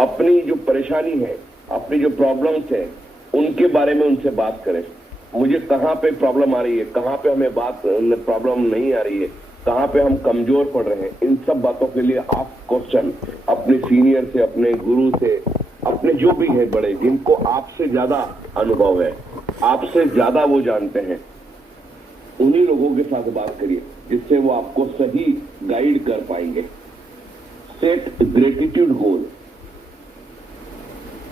अपनी जो परेशानी है, अपनी जो प्रॉब्लम्स है, उनके बारे में उनसे बात करें। मुझे कहाँ पे प्रॉब्लम आ रही है, कहाँ पे हमें प्रॉब्लम नहीं आ रही है, कहाँ पे हम कमजोर पड़ रहे हैं, इन सब बातों के लिए आप क्वेश्चन अपने सीनियर से, अपने गुरु से, अपने जो भी है बड़े, जिनको आपसे ज्यादा अनुभव है, आपसे ज्यादा वो जानते हैं, उन्हीं लोगों के साथ बात करिए, जिससे वो आपको सही गाइड कर पाएंगे। सेट ग्रेटिट्यूड गोल।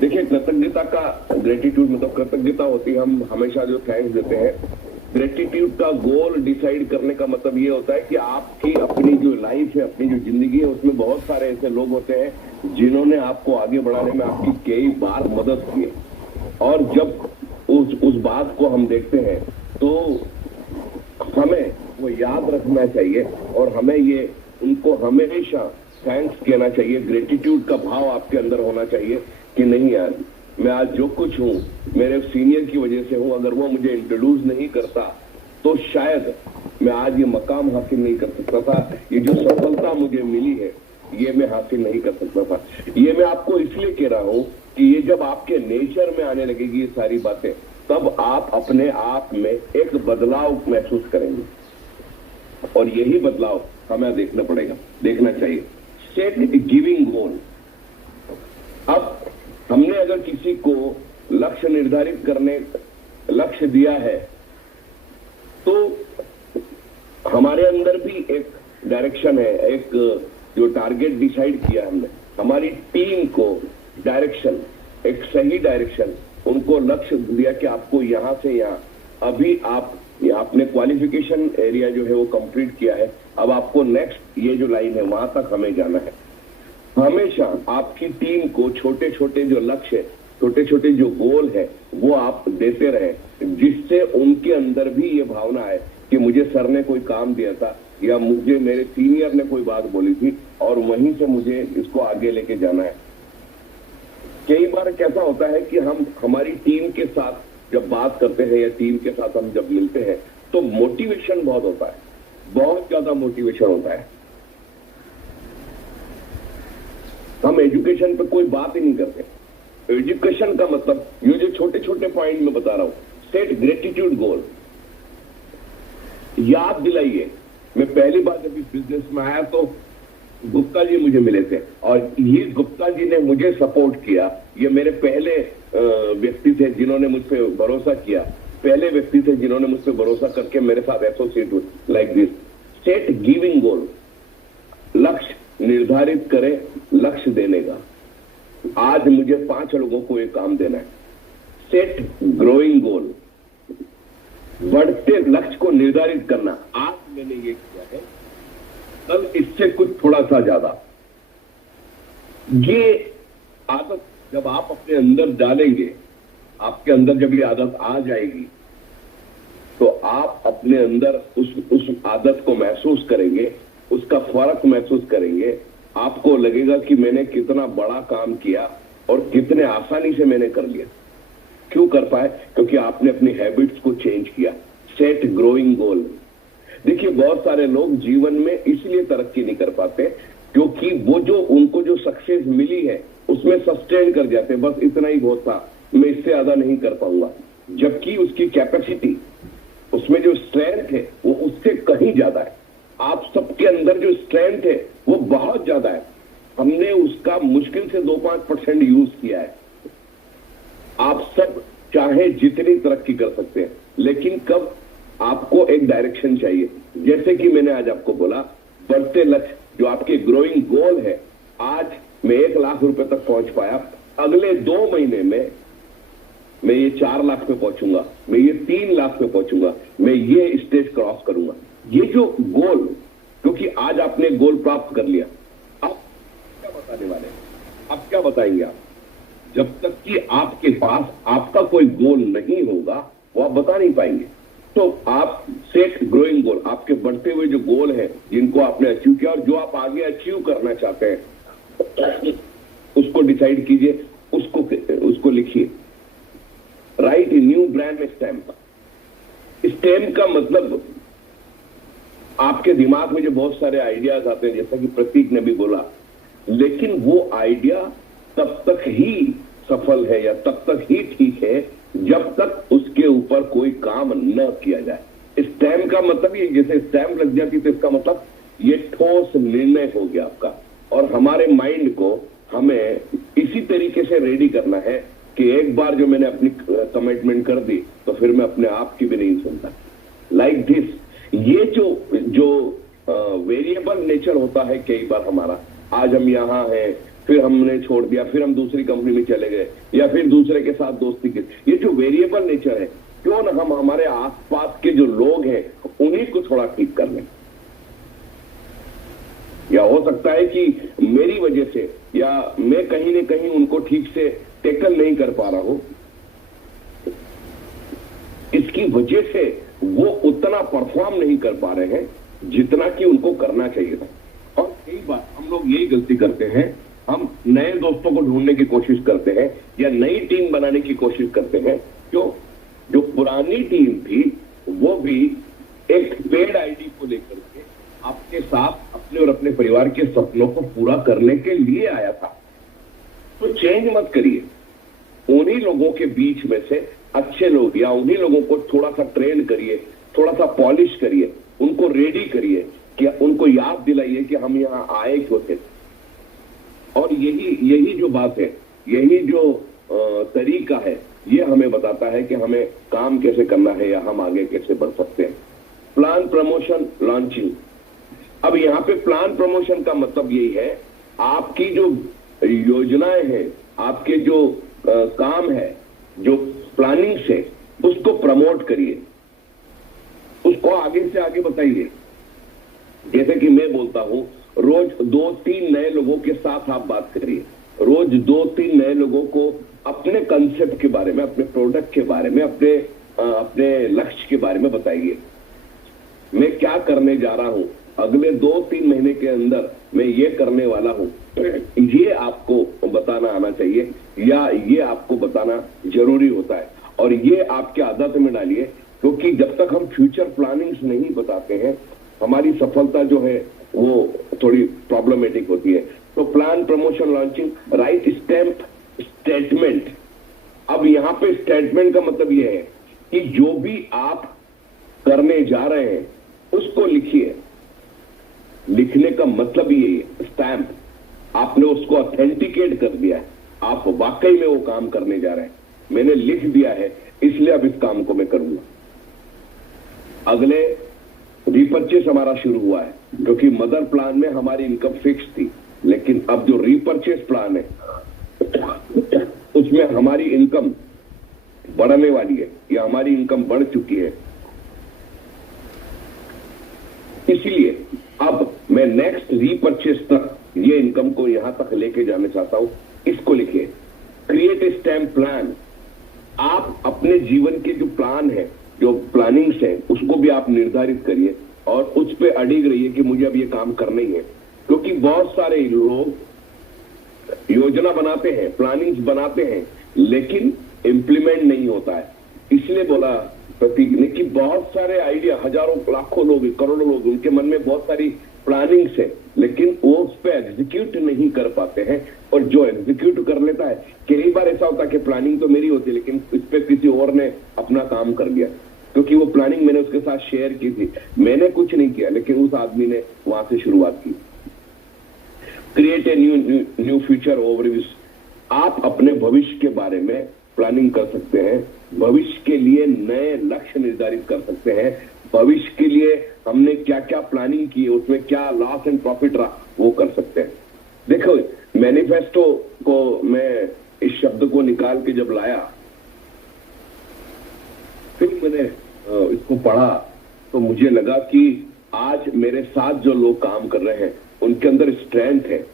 देखिए, कृतज्ञता का, ग्रेटिट्यूड मतलब कृतज्ञता होती है, हम हमेशा जो थैंक्स देते हैं। ग्रेटिट्यूड का गोल डिसाइड करने का मतलब ये होता है कि आपकी अपनी जो लाइफ है, अपनी जो जिंदगी है, उसमें बहुत सारे ऐसे लोग होते हैं जिन्होंने आपको आगे बढ़ाने में आपकी कई बार मदद की है। और जब उस बात को हम देखते हैं तो हमें वो याद रखना चाहिए और हमें ये उनको हमेशा थैंक्स कहना चाहिए। ग्रेटिट्यूड का भाव आपके अंदर होना चाहिए कि नहीं यार, मैं आज जो कुछ हूँ मेरे सीनियर की वजह से हूँ। अगर वो मुझे इंट्रोड्यूस नहीं करता तो शायद मैं आज ये मकाम हासिल नहीं कर सकता था। ये जो सफलता मुझे मिली है ये मैं हासिल नहीं कर सकता था। ये मैं आपको इसलिए कह रहा हूँ कि ये जब आपके नेचर में आने लगेगी ये सारी बातें, तब आप अपने आप में एक बदलाव महसूस करेंगे और यही बदलाव हमें देखना चाहिए। सेट गिविंग गोल। अब हमने अगर किसी को लक्ष्य निर्धारित करने लक्ष्य दिया है तो हमारे अंदर भी एक डायरेक्शन है, एक जो टारगेट डिसाइड किया हमने, हमारी टीम को डायरेक्शन, एक सही डायरेक्शन, उनको लक्ष्य दिया कि आपको यहां से यहां, अभी आपने क्वालिफिकेशन एरिया जो है वो कंप्लीट किया है, अब आपको नेक्स्ट ये जो लाइन है वहां तक हमें जाना है। हमेशा आपकी टीम को छोटे छोटे जो लक्ष्य, छोटे छोटे जो गोल है वो आप देते रहे, जिससे उनके अंदर भी ये भावना है कि मुझे सर ने कोई काम दिया था या मुझे मेरे सीनियर ने कोई बात बोली थी और वहीं से मुझे इसको आगे लेके जाना है। कई बार कैसा होता है कि हम हमारी टीम के साथ जब बात करते हैं या टीम के साथ हम जब मिलते हैं तो मोटिवेशन बहुत होता है, बहुत ज्यादा मोटिवेशन होता है। हम एजुकेशन पे कोई बात ही नहीं करते। एजुकेशन का मतलब ये जो छोटे छोटे पॉइंट में बता रहा हूं, सेट ग्रेटिट्यूड गोल। याद दिलाइए, मैं पहली बार जब इस बिजनेस में आया तो गुप्ता जी मुझे मिले थे और ये गुप्ता जी ने मुझे सपोर्ट किया। ये मेरे पहले व्यक्ति थे जिन्होंने मुझ पर भरोसा किया, पहले व्यक्ति थे जिन्होंने मुझ पर भरोसा करके मेरे साथ एसोसिएट हुए। लाइक दिस, सेट गिविंग गोल। लक्ष्य निर्धारित करें लक्ष्य देने का। आज मुझे 5 लोगों को एक काम देना है। सेट ग्रोइंग गोल। बढ़ते लक्ष्य को निर्धारित करना। आज मैंने ये किया है, कल इससे कुछ थोड़ा सा ज्यादा। ये आदत जब आप अपने अंदर डालेंगे, आपके अंदर जब ये आदत आ जाएगी तो आप अपने अंदर उस आदत को महसूस करेंगे, उसका फर्क महसूस करेंगे। आपको लगेगा कि मैंने कितना बड़ा काम किया और कितने आसानी से मैंने कर लिया। क्यों कर पाए? क्योंकि आपने अपनी हैबिट्स को चेंज किया। सेट ग्रोइंग गोल। देखिए, बहुत सारे लोग जीवन में इसलिए तरक्की नहीं कर पाते क्योंकि वो जो उनको जो सक्सेस मिली है उसमें सस्टेन कर जाते, बस इतना ही बहुत था, मैं इससे ज्यादा नहीं कर पाऊंगा। जबकि उसकी कैपेसिटी, उसमें जो स्ट्रेंथ है वो उससे कहीं ज्यादा है। आप सबके अंदर जो स्ट्रेंथ है वो बहुत ज्यादा है, हमने उसका मुश्किल से 2-5% यूज किया है। आप सब चाहे जितनी तरक्की कर सकते हैं, लेकिन कब आपको एक डायरेक्शन चाहिए। जैसे कि मैंने आज आपको बोला, बढ़ते लक्ष्य जो आपके ग्रोइंग गोल है, आज मैं 1 लाख रुपए तक पहुंच पाया, अगले 2 महीने में मैं ये 4 लाख पे पहुंचूंगा, मैं ये 3 लाख पे पहुंचूंगा, मैं ये स्टेज क्रॉस करूंगा। ये जो गोल, क्योंकि आज आपने गोल प्राप्त कर लिया, आप क्या बताने वाले हैं? आप क्या बताएंगे? आप जब तक कि आपके पास आपका कोई गोल नहीं होगा वो आप बता नहीं पाएंगे। तो आप सेट ग्रोइंग गोल, आपके बढ़ते हुए जो गोल है जिनको आपने अचीव किया और जो आप आगे अचीव करना चाहते हैं, उसको डिसाइड कीजिए, उसको लिखिए। Right a new brand stamp. Stamp का मतलब, आपके दिमाग में जो बहुत सारे आइडियाज आते हैं, जैसा कि प्रतीक ने भी बोला, लेकिन वो आइडिया तब तक ही सफल है या तब तक ही ठीक है जब तक उसके ऊपर कोई काम न किया जाए। स्टैम्प का मतलब ये, जैसे स्टैम्प लग जाती तो इसका मतलब ये ठोस निर्णय हो गया आपका। और हमारे माइंड को हमें इसी तरीके से रेडी करना है कि एक बार जो मैंने अपनी कमिटमेंट कर दी तो फिर मैं अपने आप की भी नहीं सुनता। लाइक दिस, ये जो वेरिएबल नेचर होता है कई बार हमारा, आज हम यहाँ हैं, फिर हमने छोड़ दिया, फिर हम दूसरी कंपनी में चले गए, या फिर दूसरे के साथ दोस्ती की, ये जो वेरिएबल नेचर है, क्यों ना हम हमारे आसपास के जो लोग हैं उन्हीं को थोड़ा ठीक कर लें। या हो सकता है कि मेरी वजह से या मैं कहीं न कहीं उनको ठीक से टैकल नहीं कर पा रहा हूं, इसकी वजह से वो उतना परफॉर्म नहीं कर पा रहे हैं जितना कि उनको करना चाहिए था। और कई बार हम लोग यही गलती करते हैं, हम नए दोस्तों को ढूंढने की कोशिश करते हैं या नई टीम बनाने की कोशिश करते हैं। क्यों? जो पुरानी टीम थी वो भी एक पेड आईडी को लेकर के आपके साथ अपने और अपने परिवार के सपनों को पूरा करने के लिए आया था। तो चेंज मत करिए, उन्हीं लोगों के बीच में से अच्छे लोग या उन्हीं लोगों को थोड़ा सा ट्रेन करिए, थोड़ा सा पॉलिश करिए, उनको रेडी करिए, कि उनको याद दिलाइए कि हम यहाँ आए क्यों थे। और यही जो बात है, यही जो तरीका है, ये हमें बताता है कि हमें काम कैसे करना है या हम आगे कैसे बढ़ सकते हैं। Plan, promotion, launching. अब यहाँ पे प्लान प्रमोशन का मतलब यही है, आपकी जो योजनाएं हैं, आपके जो काम है, जो प्लानिंग से, उसको प्रमोट करिए, उसको आगे से आगे बताइए। जैसे कि मैं बोलता हूं, रोज 2-3 नए लोगों के साथ आप बात करिए, रोज 2-3 नए लोगों को अपने कंसेप्ट के बारे में, अपने प्रोडक्ट के बारे में, अपने लक्ष्य के बारे में बताइए। मैं क्या करने जा रहा हूं, अगले 2-3 महीने के अंदर मैं ये करने वाला हूं, ये आपको बताना आना चाहिए या ये आपको बताना जरूरी होता है। और ये आपके आदत में डालिए, क्योंकि जब तक हम फ्यूचर प्लानिंग्स नहीं बताते हैं, हमारी सफलता जो है वो थोड़ी प्रॉब्लमेटिक होती है। तो plan, promotion, launching, right stamp, statement. अब यहाँ पे स्टेटमेंट का मतलब ये है कि जो भी आप करने जा रहे हैं उसको लिखिए। लिखने का मतलब यही है, स्टैम्प, आपने उसको ऑथेंटिकेट कर दिया है, आप वाकई में वो काम करने जा रहे हैं। मैंने लिख दिया है, इसलिए अब इस काम को मैं करूंगा। अगले रीपर्चेस हमारा शुरू हुआ है, क्योंकि मदर प्लान में हमारी इनकम फिक्स थी, लेकिन अब जो रीपर्चेस प्लान है उसमें हमारी इनकम बढ़ने वाली है या हमारी इनकम बढ़ चुकी है। इसलिए अब मैं नेक्स्ट रीपर्चेस तक ये इनकम को यहां तक लेके जाना चाहता हूं। इसको लिखिए, क्रिएट ए स्टैम्प प्लान। आप अपने जीवन के जो प्लान है, जो प्लानिंग्स है, उसको भी आप निर्धारित करिए और उस पर अडिग रहिए कि मुझे अब ये काम करना ही है। क्योंककि बहुत सारे लोग योजना बनाते हैं, प्लानिंग्स बनाते हैं, लेकिन इंप्लीमेंट नहीं होता है। इसलिए बोला प्रतीक ने कि बहुत सारे आइडिया, हजारों लाखों लोग, करोड़ों लोग, उनके मन में बहुत सारी प्लानिंग्स है, लेकिन वो उस पर एग्जीक्यूट नहीं कर पाते हैं। और जो एग्जीक्यूट कर लेता है, कई बार ऐसा होता है कि प्लानिंग तो मेरी होती है, लेकिन इस पे किसी और ने अपना काम कर दिया, क्योंकि वो प्लानिंग मैंने उसके साथ शेयर की थी, मैंने कुछ नहीं किया, लेकिन उस आदमी ने वहां से शुरुआत की। Create a new future overview. आप अपने भविष्य के बारे में प्लानिंग कर सकते हैं, भविष्य के लिए नए लक्ष्य निर्धारित कर सकते हैं, भविष्य के लिए हमने क्या क्या प्लानिंग की है, उसमें क्या लॉस एंड प्रॉफिट रहा, वो कर सकते हैं। देखो, मैनिफेस्टो को मैं इस शब्द को निकाल के जब लाया, फिर मैंने इसको पढ़ा, तो मुझे लगा कि आज मेरे साथ जो लोग काम कर रहे हैं उनके अंदर स्ट्रेंथ है,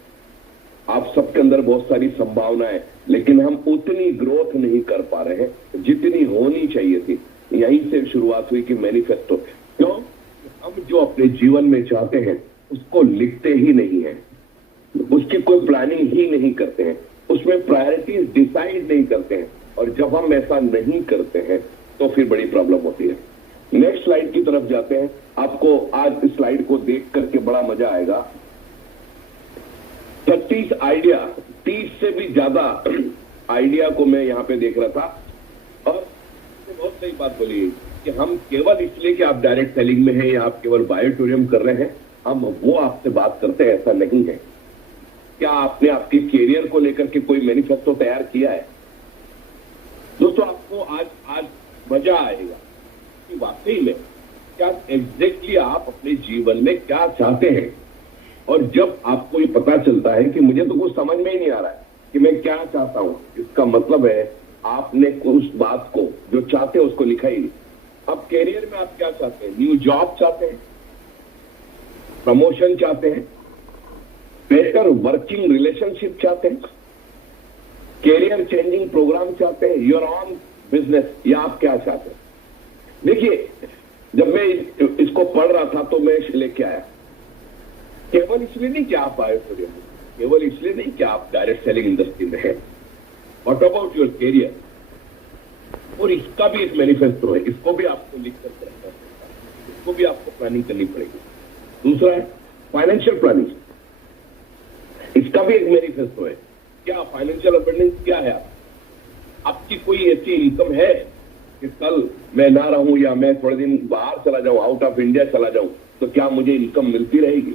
आप सबके अंदर बहुत सारी संभावनाएं, लेकिन हम उतनी ग्रोथ नहीं कर पा रहे हैं जितनी होनी चाहिए थी। यहीं से शुरुआत हुई कि मैनिफेस्टो। क्यों? हम जो अपने जीवन में चाहते हैं उसको लिखते ही नहीं है, उसकी कोई प्लानिंग ही नहीं करते हैं, उसमें प्रायोरिटीज डिसाइड नहीं करते हैं। और जब हम ऐसा नहीं करते हैं तो फिर बड़ी प्रॉब्लम होती है। नेक्स्ट स्लाइड की तरफ जाते हैं। आपको आज इस स्लाइड को देख करके बड़ा मजा आएगा। 30 आइडिया, 30 से भी ज्यादा आइडिया को मैं यहाँ पे देख रहा था। और बहुत सही बात बोली कि हम केवल इसलिए कि आप डायरेक्ट सेलिंग में हैं या आप केवल बायो टूरिज्म कर रहे हैं, हम वो आपसे बात करते हैं, ऐसा नहीं है। क्या आपने आपके कैरियर को लेकर के कोई मैनिफेस्टो तैयार किया है? दोस्तों, आपको आज मजा आएगा कि वाकई में क्या एग्जैक्टली आप अपने जीवन में क्या चाहते हैं। और जब आपको ये पता चलता है कि मुझे तो कुछ समझ में ही नहीं आ रहा है कि मैं क्या चाहता हूं, इसका मतलब है आपने उस बात को जो चाहते हैं उसको लिखा ही नहीं। अब कैरियर में आप क्या चाहते हैं? न्यू जॉब चाहते हैं, प्रमोशन चाहते हैं, बेटर वर्किंग रिलेशनशिप चाहते हैं, कैरियर चेंजिंग प्रोग्राम चाहते हैं, योर ऑन बिजनेस, या आप क्या चाहते हैं? देखिए, जब मैं इसको पढ़ रहा था तो मैं लेके आया, केवल इसलिए नहीं कि आप आए हो, केवल इसलिए नहीं कि आप डायरेक्ट सेलिंग इंडस्ट्री में हैं। What about your career? और इसका भी एक मैनिफेस्टो है, इसको भी आपको लिख कर रखना है, इसको भी आपको प्लानिंग करनी पड़ेगी। दूसरा है फाइनेंशियल प्लानिंग, इसका भी एक मैनिफेस्टो है। क्या फाइनेंशियल अबंडेंस क्या है? आपकी कोई ऐसी इनकम है कि कल मैं ना रहूं या मैं थोड़े दिन बाहर चला जाऊं, आउट ऑफ इंडिया चला जाऊं, तो क्या मुझे इनकम मिलती रहेगी?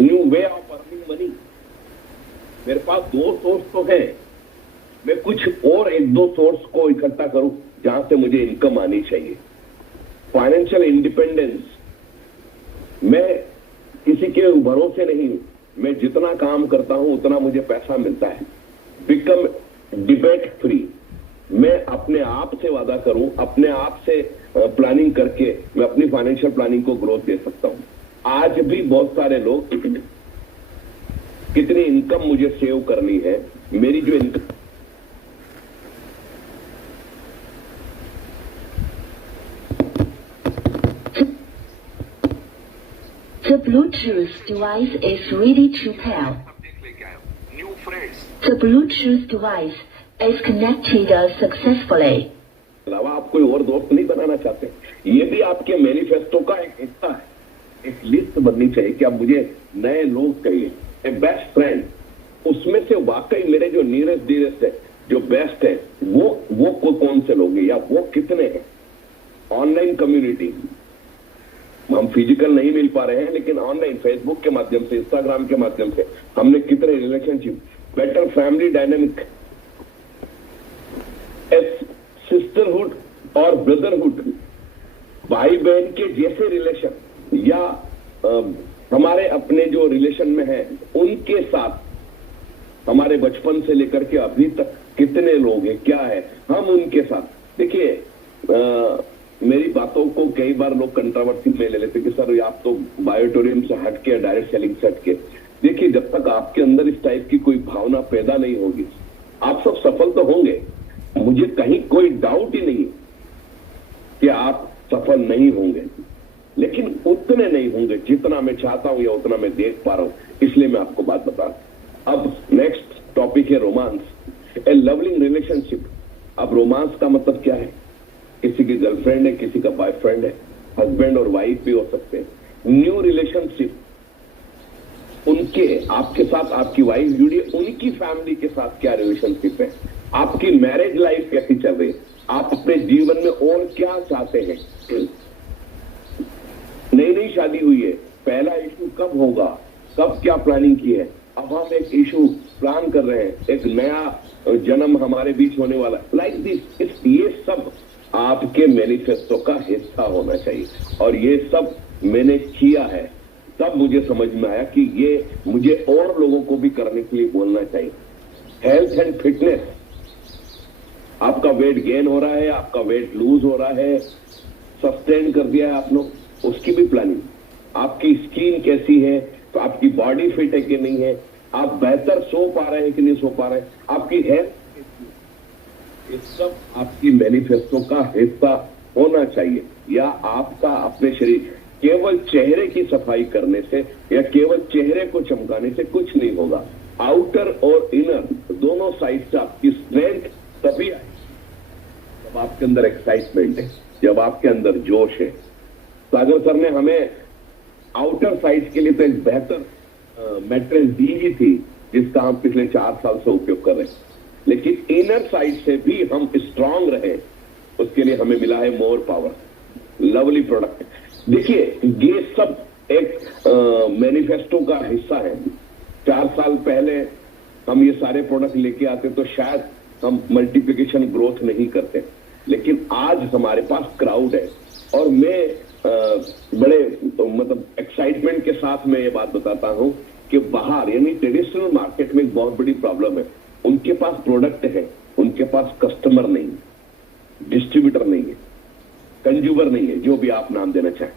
New way of earning money, मेरे पास 2 सोर्स तो है, मैं कुछ और 1-2 सोर्स को इकट्ठा करूं जहां से मुझे इनकम आनी चाहिए। फाइनेंशियल इंडिपेंडेंस, मैं किसी के भरोसे नहीं हूं, मैं जितना काम करता हूं उतना मुझे पैसा मिलता है। बिकम डिबेट फ्री, मैं अपने आप से वादा करूं, अपने आप से प्लानिंग करके मैं अपनी फाइनेंशियल प्लानिंग को ग्रोथ दे सकता हूं। आज भी बहुत सारे लोग कितनी इनकम मुझे सेव करनी है, मेरी जो income The Bluetooth device is ready to pair. The Bluetooth device is connected successfully. अलावा आप कोई और दोस्त नहीं बनाना चाहते? ये भी आपके मैनिफेस्टो का एक हिस्सा है। एक लिस्ट बननी चाहिए कि अब मुझे नए लोग चाहिए, ए बेस्ट फ्रेंड। उसमें से वाकई मेरे जो नियरेस्ट डियरेस्ट है, जो बेस्ट है, वो कौन से लोग हैं या वो कितने हैं? ऑनलाइन कम्युनिटी, हम फिजिकल नहीं मिल पा रहे हैं, लेकिन ऑनलाइन फेसबुक के माध्यम से, इंस्टाग्राम के माध्यम से हमने कितने relationship, better family dynamic, sisterhood और ब्रदरहुड, भाई बहन के जैसे रिलेशन, या हमारे अपने जो रिलेशन में है उनके साथ हमारे बचपन से लेकर के अभी तक कितने लोग हैं, क्या है हम उनके साथ। देखिए, मेरी बातों को कई बार लोग कंट्रोवर्सी में ले लेते कि सर आप तो बायोटोरियम से हट के, डायरेक्ट सेलिंग से हट के। देखिए, जब तक आपके अंदर इस टाइप की कोई भावना पैदा नहीं होगी, आप सब सफल तो होंगे, मुझे कहीं कोई डाउट ही नहीं कि आप सफल नहीं होंगे, लेकिन उतने नहीं होंगे जितना मैं चाहता हूं या उतना मैं देख पा रहा हूं। इसलिए मैं आपको बात बता रहा हूं। अब नेक्स्ट टॉपिक है रोमांस, ए लवलिंग रिलेशनशिप। अब रोमांस का मतलब क्या है? किसी की गर्लफ्रेंड है, किसी का बॉयफ्रेंड है, हस्बैंड और वाइफ भी हो सकते हैं। न्यू रिलेशनशिप, उनके आपके साथ आपकी वाइफ जुड़ी है, उनकी फैमिली के साथ क्या रिलेशनशिप है, आपकी मैरिज लाइफ कैसी चल रही है, आप अपने जीवन में और क्या चाहते हैं। नई शादी हुई है, पहला इशू कब होगा, कब क्या प्लानिंग की है, अब हम एक इशू प्लान कर रहे हैं, एक नया जन्म हमारे बीच होने वाला, लाइक दिस। ये सब आपके मैनिफेस्टो का हिस्सा होना चाहिए। और ये सब मैंने किया है, तब मुझे समझ में आया कि ये मुझे और लोगों को भी करने के लिए बोलना चाहिए। हेल्थ एंड फिटनेस, आपका वेट गेन हो रहा है, आपका वेट लूज हो रहा है, सस्टेन कर दिया है आप लोग, उसकी भी प्लानिंग। आपकी स्किन कैसी है, तो आपकी बॉडी फिट है कि नहीं है, आप बेहतर सो पा रहे हैं कि नहीं सो पा रहे हैं, आपकी हेल्थ, ये सब आपकी मैनिफेस्टो का हिस्सा होना चाहिए। या आपका अपने शरीर, केवल चेहरे की सफाई करने से या केवल चेहरे को चमकाने से कुछ नहीं होगा। आउटर और इनर दोनों साइड से आपकी स्ट्रेंथ तभी आए जब आपके अंदर एक्साइटमेंट है, जब आपके अंदर जोश है। सागर सर ने हमें आउटर साइड के लिए तो एक बेहतर मैट्रेस दी ही थी, जिसका हम पिछले 4 साल से उपयोग कर रहे हैं, लेकिन इनर साइड से भी हम स्ट्रांग रहे, उसके लिए हमें मिला है मोर पावर, लवली प्रोडक्ट। देखिए ये सब एक मैनिफेस्टो का हिस्सा है। 4 साल पहले हम ये सारे प्रोडक्ट लेके आते तो शायद हम मल्टीप्लिकेशन ग्रोथ नहीं करते, लेकिन आज हमारे पास क्राउड है और मैं बड़े मतलब एक्साइटमेंट के साथ मैं ये बात बताता हूं कि बाहर यानी ट्रेडिशनल मार्केट में एक बहुत बड़ी प्रॉब्लम है, उनके पास प्रोडक्ट है, उनके पास कस्टमर नहीं है, डिस्ट्रीब्यूटर नहीं है, कंज्यूमर नहीं है, जो भी आप नाम देना चाहें।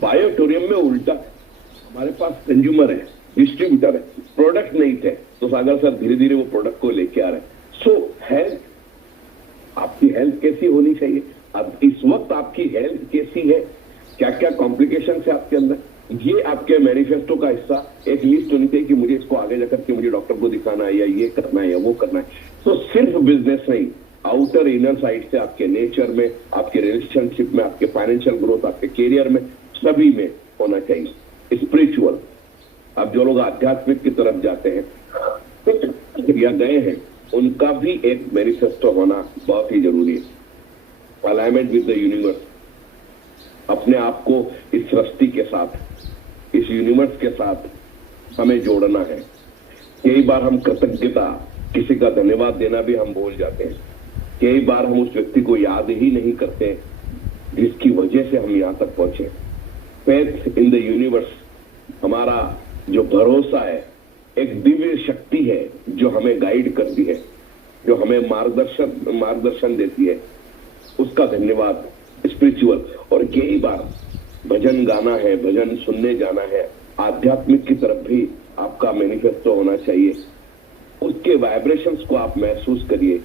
बायोटोरियम में उल्टा, हमारे पास कंज्यूमर है, डिस्ट्रीब्यूटर है, प्रोडक्ट नहीं थे, तो सागर सर धीरे धीरे वो प्रोडक्ट को लेके आ रहे हैं। सो हेल्थ, आपकी हेल्थ कैसी होनी चाहिए, अब इस वक्त आपकी हेल्थ कैसी है, क्या क्या कॉम्प्लिकेशन है आपके अंदर, ये आपके मैनिफेस्टो का हिस्सा। एक लिस्ट होनी चाहिए कि मुझे इसको आगे जाकर के मुझे डॉक्टर को दिखाना है, या ये करना है, या वो करना है। तो सिर्फ बिजनेस नहीं, आउटर इनर साइड से आपके नेचर में, आपके रिलेशनशिप में, आपके फाइनेंशियल ग्रोथ, आपके कैरियर में, सभी में होना चाहिए। स्पिरिचुअल, अब जो लोग आध्यात्मिक की तरफ जाते हैं या गए हैं, उनका भी एक मैनिफेस्टो होना बहुत ही जरूरी है। अलाइनमेंट विद द यूनिवर्स, अपने आप को इस सृष्टि के साथ, इस यूनिवर्स के साथ हमें जोड़ना है। कई बार हम कृतज्ञता, किसी का धन्यवाद देना भी हम भूल जाते हैं। कई बार हम उस व्यक्ति को याद ही नहीं करते जिसकी वजह से हम यहां तक पहुंचे। फेथ इन द यूनिवर्स, हमारा जो भरोसा है, एक दिव्य शक्ति है जो हमें गाइड करती है, जो हमें मार्गदर्शन देती है, उसका धन्यवाद। स्पिरिचुअल, और कई बार भजन गाना है, भजन सुनने जाना है, आध्यात्मिक की तरफ भी आपका मैनिफेस्टो होना चाहिए। उसके वाइब्रेशंस को आप महसूस करिए।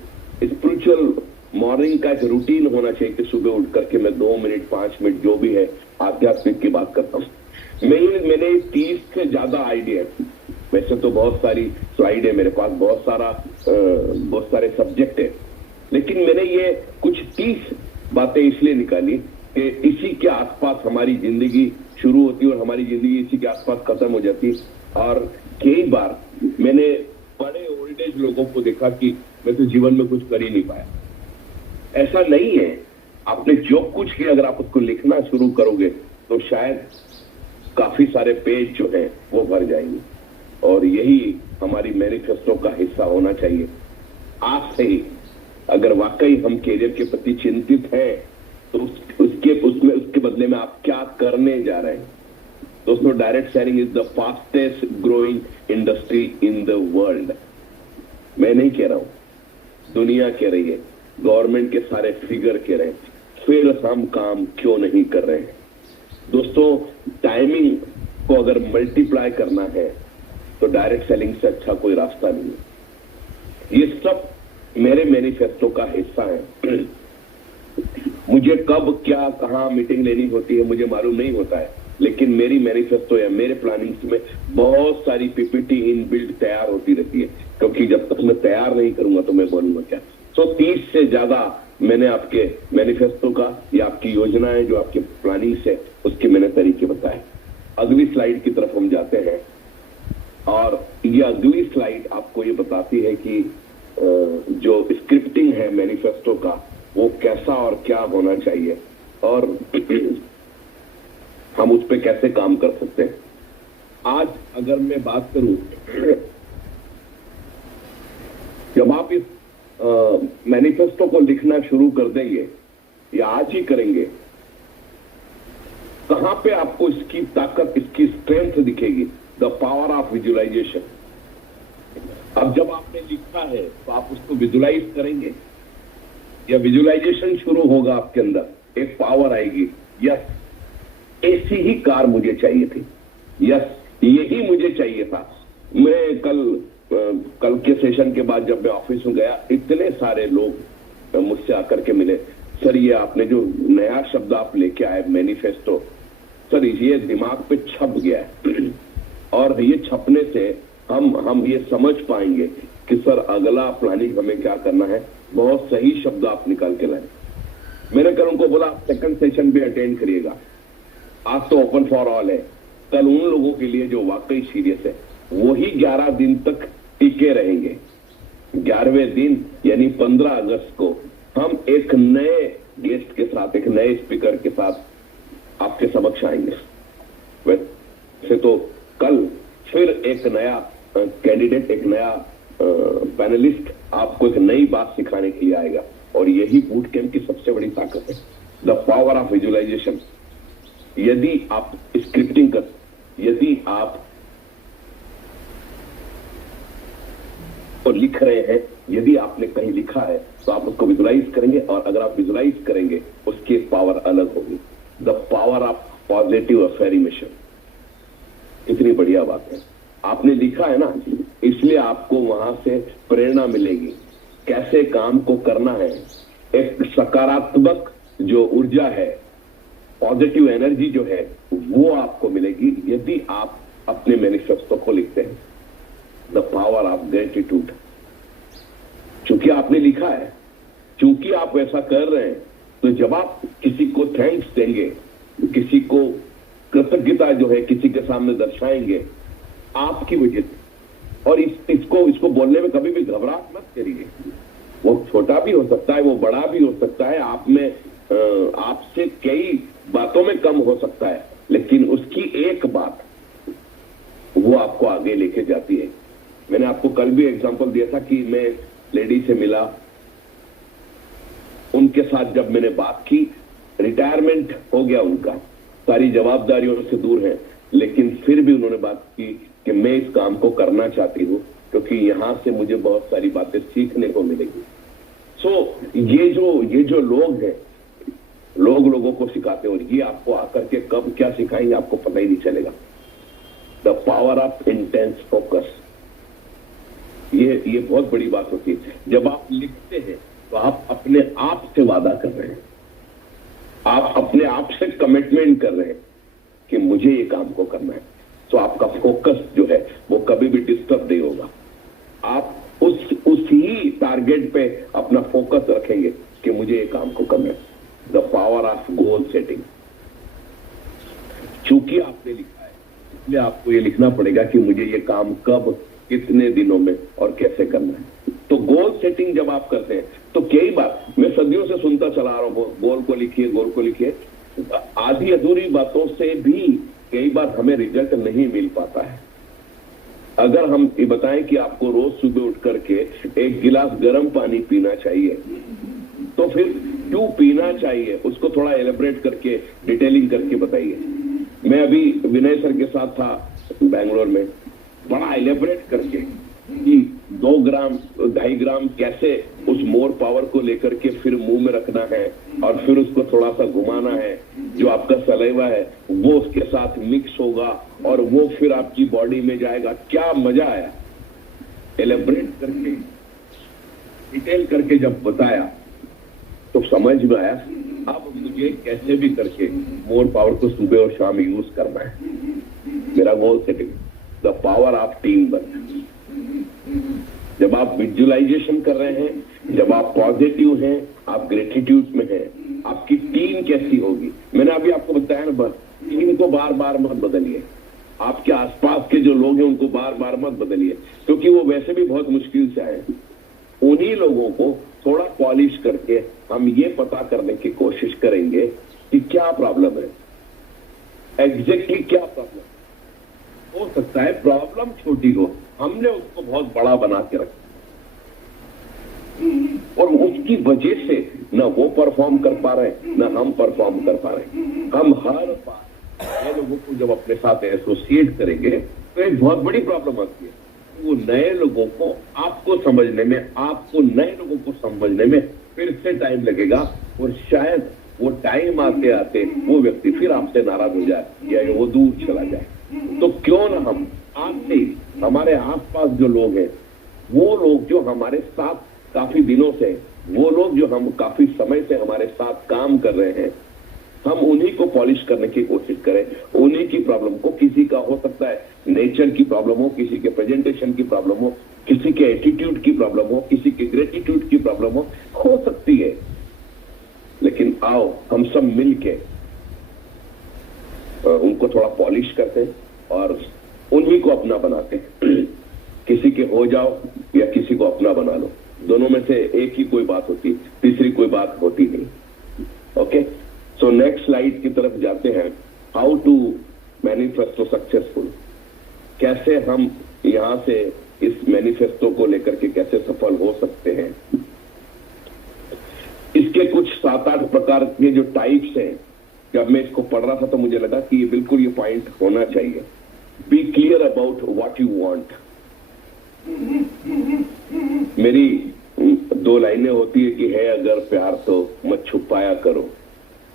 स्पिरिचुअल मॉर्निंग का एक रूटीन होना चाहिए कि सुबह उठ करके मैं 2 मिनट 5 मिनट जो भी है आध्यात्मिक की बात करता हूँ। मैंने 30 से ज्यादा आइडिया, वैसे तो बहुत सारी स्लाइड है मेरे पास, बहुत सारे सब्जेक्ट है, लेकिन मैंने ये कुछ 30 बातें इसलिए निकाली कि इसी के आसपास हमारी जिंदगी शुरू होती है और हमारी जिंदगी इसी के आसपास खत्म हो जाती है। और कई बार मैंने बड़े ओल्ड एज लोगों को देखा कि मैं तो जीवन में कुछ कर ही नहीं पाया। ऐसा नहीं है, आपने जो कुछ किया अगर आप उसको लिखना शुरू करोगे तो शायद काफी सारे पेज जो है वो भर जाएंगे, और यही हमारी मैनिफेस्टो का हिस्सा होना चाहिए। आज से ही अगर वाकई हम कैरियर के प्रति चिंतित हैं तो उसके बदले में आप क्या करने जा रहे हैं। दोस्तों, direct selling is the fastest growing industry in the world. मैं नहीं कह रहा हूं, दुनिया कह रही है, गवर्नमेंट के सारे फिगर कह रहे हैं, फिर हम काम क्यों नहीं कर रहे हैं। दोस्तों, टाइमिंग को अगर मल्टीप्लाई करना है तो डायरेक्ट सेलिंग से अच्छा कोई रास्ता नहीं है। ये सब मेरे मैनिफेस्टो का हिस्सा है। मुझे कब क्या कहां मीटिंग लेनी होती है मुझे मालूम नहीं होता है, लेकिन मेरी मैनिफेस्टो या मेरे प्लानिंग्स में बहुत सारी पीपीटी इन बिल्ड तैयार होती रहती है, क्योंकि जब तक मैं तैयार नहीं करूंगा तो मैं बोलूंगा क्या। 30 से ज्यादा मैंने आपके मैनिफेस्टो का या आपकी योजनाएं जो आपके प्लानिंग्स है उसके मैंने तरीके बताए। अगली स्लाइड की तरफ हम जाते हैं, और ये अगली स्लाइड आपको ये बताती है कि जो स्क्रिप्टिंग है मैनिफेस्टो का वो कैसा और क्या होना चाहिए, और हम उस पर कैसे काम कर सकते हैं। आज अगर मैं बात करूं, जब आप इस मैनिफेस्टो को लिखना शुरू कर देंगे या आज ही करेंगे, कहां पे आपको इसकी ताकत, इसकी स्ट्रेंथ दिखेगी? The power of visualization. अब जब आपने लिखा है तो आप उसको विजुअलाइज करेंगे, या विजुअलाइजेशन शुरू होगा आपके अंदर, एक पावर आएगी, यस ऐसी ही कार मुझे चाहिए थी, यस यही मुझे चाहिए था। मैं कल के सेशन के बाद जब मैं ऑफिस में गया, इतने सारे लोग मुझसे आकर के मिले, सर ये आपने जो नया शब्द आप लेके आए मैनिफेस्टो, सर ये दिमाग पे छप गया है, और ये छपने से हम ये समझ पाएंगे कि सर अगला प्लानिंग हमें क्या करना है। बहुत सही शब्द आप निकाल के लाए। मैंने कल उनको बोला सेकंड सेशन भी अटेंड करिएगा, आज तो ओपन फॉर ऑल है, कल उन लोगों के लिए जो वाकई सीरियस है, वही 11 दिन तक 11वें दिन यानी 15 अगस्त को हम एक नए गेस्ट के साथ, एक नए स्पीकर के साथ आपके समक्ष आएंगे। वैसे तो कल फिर एक नया कैंडिडेट, एक नया पैनलिस्ट आपको एक नई बात सिखाने के लिए आएगा, और यही बूट कैंप की सबसे बड़ी ताकत है, द पावर ऑफ विजुअलाइजेशन। यदि आप स्क्रिप्टिंग कर, यदि आप और लिख रहे हैं, यदि आपने कहीं लिखा है तो आप उसको विजुलाइज करेंगे, और अगर आप विजुलाइज करेंगे उसकी पावर अलग होगी, the power of positive affirmation. इतनी बढ़िया बात है, आपने लिखा है ना, इसलिए आपको वहां से प्रेरणा मिलेगी कैसे काम को करना है। एक सकारात्मक जो ऊर्जा है, पॉजिटिव एनर्जी जो है, वो आपको मिलेगी यदि आप अपने मैनिफेस्टो को लिखते हैं। The power of gratitude. चूंकि आपने लिखा है, चूंकि आप ऐसा कर रहे हैं, तो जब आप किसी को थैंक्स देंगे, किसी को कृतज्ञता जो है किसी के सामने दर्शाएंगे आपकी वजह से, और इसको बोलने में कभी भी घबराहट मत करिए। वो छोटा भी हो सकता है, वो बड़ा भी हो सकता है, आप में आपसे कई बातों में कम हो सकता है, लेकिन उसकी एक बात वो आपको आगे लेके जाती है। मैंने आपको कल भी एग्जांपल दिया था कि मैं लेडी से मिला, उनके साथ जब मैंने बात की, रिटायरमेंट हो गया उनका, सारी जवाबदारियों से दूर है, लेकिन फिर भी उन्होंने बात की कि मैं इस काम को करना चाहती हूँ क्योंकि यहां से मुझे बहुत सारी बातें सीखने को मिलेगी। ये जो लोग हैं, लोगों को सिखाते हैं, और ये आपको आकर के कब क्या सिखाएंगे आपको पता ही नहीं चलेगा। The power of intense focus, ये बहुत बड़ी बात होती है। जब आप लिखते हैं तो आप अपने आप से वादा कर रहे हैं, आप अपने आप से कमिटमेंट कर रहे हैं कि मुझे ये काम को करना है, तो आपका फोकस जो है वो कभी भी डिस्टर्ब नहीं होगा। आप उसी टारगेट पे अपना फोकस रखेंगे कि मुझे ये काम को करना है। The power of goal setting. चूंकि आपने लिखा है, इसलिए आपको ये लिखना पड़ेगा कि मुझे ये काम कब, कितने दिनों में और कैसे करना है। तो गोल सेटिंग जब आप करते हैं, तो कई बार मैं सदियों से सुनता चला रहा हूं, गोल को लिखिए, गोल को लिखिए। आधी अधूरी बातों से भी कई बार हमें रिजल्ट नहीं मिल पाता है। अगर हम ये बताएं कि आपको रोज सुबह उठ करके एक गिलास गर्म पानी पीना चाहिए, तो फिर क्यों पीना चाहिए उसको थोड़ा एलेबरेट करके, डिटेलिंग करके बताइए। मैं अभी विनय सर के साथ था बैंगलोर में, बड़ा एलेबरेट करके कि 2 ग्राम 2.5 ग्राम कैसे उस मोर पावर को लेकर के फिर मुंह में रखना है, और फिर उसको थोड़ा सा घुमाना है, जो आपका सलाइवा है वो उसके साथ मिक्स होगा और वो फिर आपकी बॉडी में जाएगा। क्या मजा आया, एलेबरेट करके, डिटेल करके जब बताया तो समझ में आया अब मुझे कैसे भी करके मोर पावर को सुबह और शाम यूज करना है। मेरा goal setting, the power of team work. जब आप विजुअलाइजेशन कर रहे हैं, जब आप पॉजिटिव हैं, आप ग्रेटिट्यूड में हैं, आपकी टीम कैसी होगी। मैंने अभी आपको बताया ना, टीम को बार बार मत बदलिए। आपके आसपास के जो लोग हैं उनको बार बार मत बदलिए, क्योंकि वो वैसे भी बहुत मुश्किल से आए। उन्हीं लोगों को थोड़ा पॉलिश करके हम ये पता करने की कोशिश करेंगे कि क्या प्रॉब्लम है, एग्जैक्टली क्या प्रॉब्लम हो सकता है। प्रॉब्लम छोटी हो, हमने उसको बहुत बड़ा बना के रखा और उसकी वजह से न वो परफॉर्म कर पा रहे, न हम परफॉर्म कर पा रहे। हम हर बार नए लोगों को जब अपने साथ एसोसिएट करेंगे तो एक बहुत बड़ी प्रॉब्लम आती है। वो नए लोगों को आपको समझने में, आपको नए लोगों को समझने में फिर से टाइम लगेगा, और शायद वो टाइम आते आते वो व्यक्ति फिर आपसे नाराज हो जाए या वो दूर चला जाए। तो क्यों ना हम आज से हमारे आसपास जो लोग हैं, वो लोग जो हमारे साथ काफी दिनों से, वो लोग जो हम काफी समय से हमारे साथ काम कर रहे हैं, हम उन्हीं को पॉलिश करने की कोशिश करें। उन्हीं की प्रॉब्लम को, किसी का हो सकता है नेचर की प्रॉब्लम हो, किसी के प्रेजेंटेशन की प्रॉब्लम हो, किसी के एटीट्यूड की प्रॉब्लम हो, किसी के ग्रेटिट्यूड की प्रॉब्लम हो सकती है। लेकिन आओ हम सब मिल के उनको थोड़ा पॉलिश करते और उन्हीं को अपना बनाते हैं। किसी के हो जाओ या किसी को अपना बना लो, दोनों में से एक ही कोई बात होती, तीसरी कोई बात होती नहीं। ओके, सो नेक्स्ट स्लाइड की तरफ जाते हैं। हाउ टू मैनिफेस्टो सक्सेसफुल, कैसे हम यहां से इस मैनिफेस्टो को लेकर के कैसे सफल हो सकते हैं। इसके कुछ 7-8 प्रकार के जो टाइप्स हैं, जब मैं इसको पढ़ रहा था तो मुझे लगा कि ये बिल्कुल ये पॉइंट होना चाहिए। Be clear about what you want. मेरी 2 लाइनें होती है कि है अगर प्यार तो मत छुपाया करो,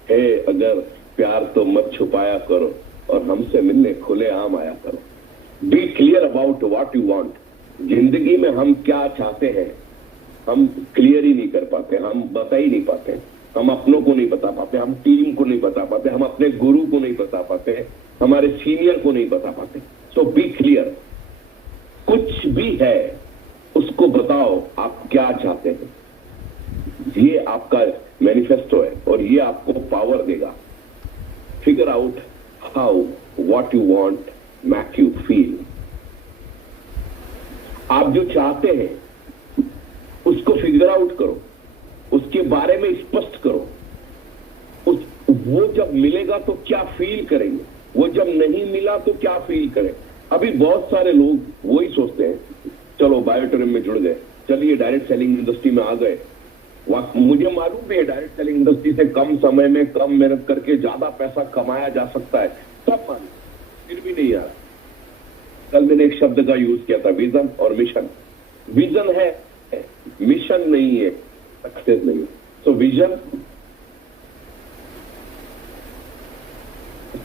है अगर प्यार तो मत छुपाया करो, और हमसे मिलने खुले आम आया करो। Be clear about what you want. जिंदगी में हम क्या चाहते हैं हम क्लियर ही नहीं कर पाते, हम बता ही नहीं पाते, हम अपनों को नहीं बता पाते, हम टीम को नहीं बता पाते, हम अपने गुरु को नहीं बता पाते, हमारे सीनियर को नहीं बता पाते। सो बी क्लियर, कुछ भी है उसको बताओ आप क्या चाहते हैं। ये आपका मैनिफेस्टो है और ये आपको पावर देगा। Figure out how what you want make you feel. आप जो चाहते हैं उसको फिगर आउट करो, उसके बारे में स्पष्ट करो। वो जब मिलेगा तो क्या फील करेंगे, वो जब नहीं मिला तो क्या फील करें। अभी बहुत सारे लोग वही सोचते हैं, चलो बायोटूरिज्म में जुड़ गए, चलिए डायरेक्ट सेलिंग इंडस्ट्री में आ गए। मुझे मालूम है डायरेक्ट सेलिंग इंडस्ट्री से कम समय में कम मेहनत करके ज्यादा पैसा कमाया जा सकता है, सब मालूम, फिर भी नहीं यार। कल मैंने एक शब्द का यूज किया था, विजन और मिशन। विजन है, मिशन नहीं है, सक्सेस नहीं है। So vision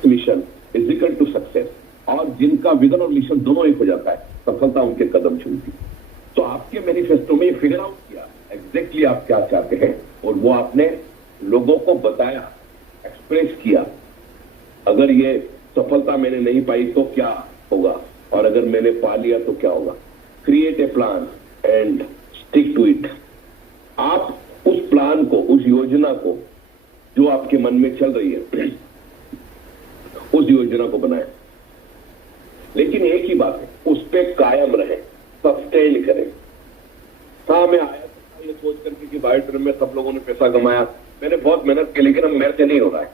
mission is equal to success. और जिनका विजन और मिशन दोनों एक हो जाता है, सफलता उनके कदम चूमती। तो आपके मैनिफेस्टो में ये फिगर आउट किया एग्जैक्टली आप क्या चाहते हैं, और वो आपने लोगों को बताया, एक्सप्रेस किया। अगर ये सफलता मैंने नहीं पाई तो क्या होगा, और अगर मैंने पा लिया तो क्या होगा। Create a plan and stick to it. आप उस प्लान को, उस योजना को जो आपके मन में चल रही है, उस योजना को बनाएं। लेकिन एक ही बात है, उस पे कायम रहे, सस्टेन करें। हाँ, मैं आया था ये सोच करके कि बायोटूरिज्म में सब लोगों ने पैसा कमाया, मैंने बहुत मेहनत की, लेकिन अब मेरे से नहीं हो रहा है।